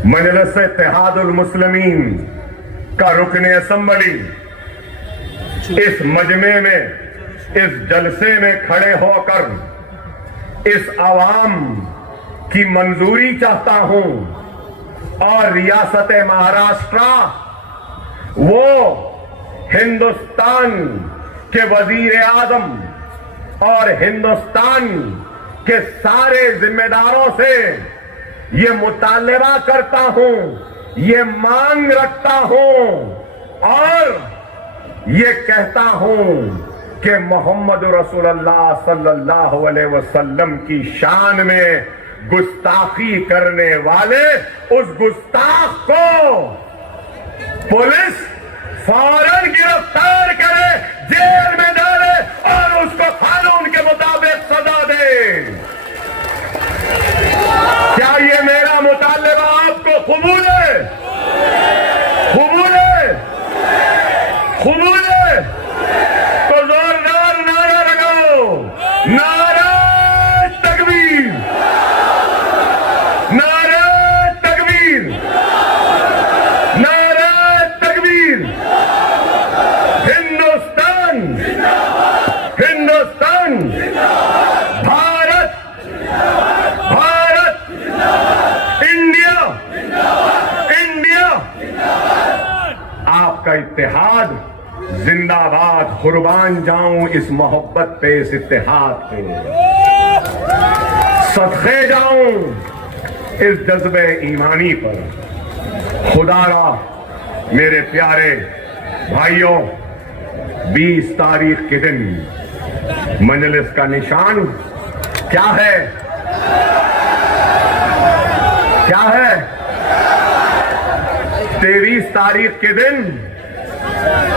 मजलिस इत्तेहादुल मुस्लिमीन का रुकने असेंबली, इस मजमे में, इस जलसे में खड़े होकर इस आवाम की मंजूरी चाहता हूं। और रियासत महाराष्ट्र वो हिंदुस्तान के वजीर आजम और हिंदुस्तान के सारे जिम्मेदारों से ये मुतालबा करता हूं, ये मांग रखता हूं और ये कहता हूं कि मोहम्मद रसूलुल्लाह सल्लल्लाहु अलैहि वसल्लम की शान में गुस्ताखी करने वाले उस गुस्ताख को पुलिस फौरन गिरफ्तार करे, जेल में डाले और उसको कानून के मुताबिक सजा दे। क्या ये मेरा मुतालबा आपको कबूल है? कबूल है? जिंदाबाद कुर्बान जाऊं इस मोहब्बत पे, इस इत्तेहाद पे, सदके जाऊं इस जज्बे ईमानी पर। खुदारा मेरे प्यारे भाइयों, 20 तारीख के दिन मजलिस का निशान क्या है? क्या है? 23 तारीख के दिन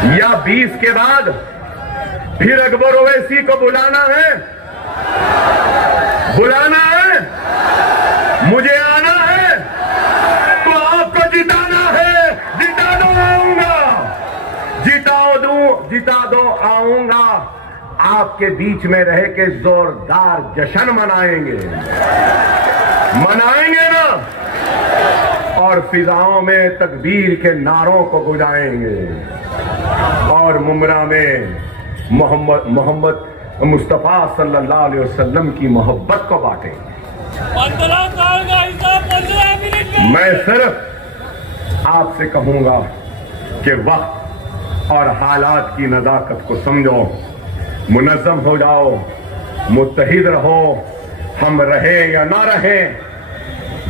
या 20 के बाद फिर अकबर ओवैसी को बुलाना है? बुलाना है? मुझे आना है? तो आपको जिताना है। जिता दो, आऊंगा। जिता दो, आऊंगा। आपके बीच में रह के जोरदार जश्न मनाएंगे ना, और फिजाओं में तकबीर के नारों को गुजाएंगे, और मुमरा में मोहम्मद मुस्तफा सल्लल्लाहु अलैहि वसल्लम की मोहब्बत को बांटेंगे। मैं सिर्फ आपसे कहूंगा कि वक्त और हालात की नजाकत को समझो, मुनज़्ज़म हो जाओ, मुत्तहिद रहो। हम रहे या ना रहे,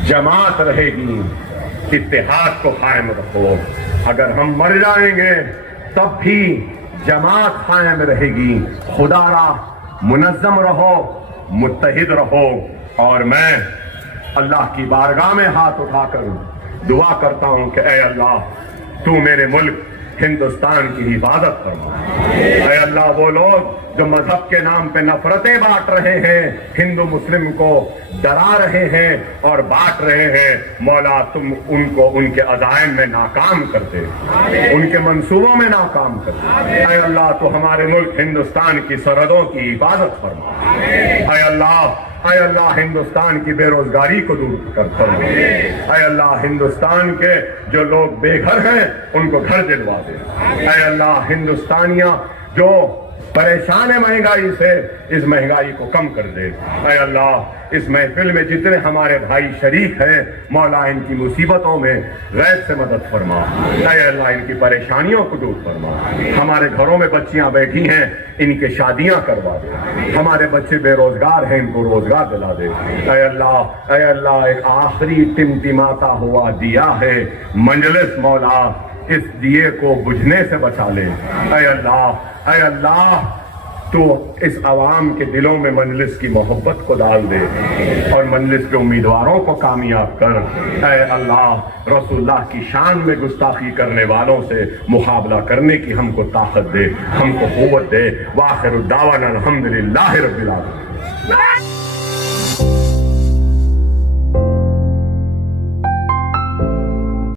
जमात रहेगी। इत्तेहाद को कायम रखो। अगर हम मर जाएंगे तब भी जमात कायम रहेगी। खुदारा मुनज़्ज़म रहो, मुत्तहिद रहो। और मैं अल्लाह की बारगाह में हाथ उठाकर दुआ करता हूं कि ऐ अल्लाह, तू मेरे मुल्क हिंदुस्तान की हिफाजत फरमा। ऐ अल्लाह, वो लोग जो मजहब के नाम पे नफरतें बांट रहे हैं, हिंदू मुस्लिम को डरा रहे हैं और बांट रहे हैं, मौला तुम उनको उनके अज़ाइम में नाकाम कर दे, उनके मंसूबों में नाकाम कर दे। ऐ अल्लाह, तो हमारे मुल्क हिंदुस्तान की सरहदों की हिफाजत फरमा। ऐ अल्लाह, हिंदुस्तान की बेरोजगारी को दूर कर फरमा। ऐ अल्लाह, हिंदुस्तान के जो लोग बेघर हैं उनको घर दिलवा दे। ऐ अल्लाह, हिंदुस्तानियां जो परेशान है महंगाई से, इस महंगाई को कम कर दे। ऐ अल्लाह, इस महफिल में जितने हमारे भाई शरीक हैं, मौला इनकी मुसीबतों में गैब से मदद फरमा। ऐ अल्लाह, इनकी परेशानियों को दूर फरमा। हमारे घरों में बच्चियां बैठी हैं, इनके शादियां करवा दे। हमारे बच्चे बेरोजगार हैं, इनको रोजगार दिला दे। ऐ अल्लाह, एक आखिरी टिमटिमाता हुआ दिया है मंजलिस, मौला इस दिए को बुझने से बचा ले। ऐ अल्लाह, तो इस आवाम के दिलों में मजलिस की मोहब्बत को डाल दे और मजलिस के उम्मीदवारों को कामयाब कर। ऐ अल्लाह, रसूलुल्लाह की शान में गुस्ताखी करने वालों से मुकाबला करने की हमको ताकत दे, हमको क़ुव्वत दे। वाखिर दावाना अल्हम्दुलिल्लाहि रब्बिल आलमीन।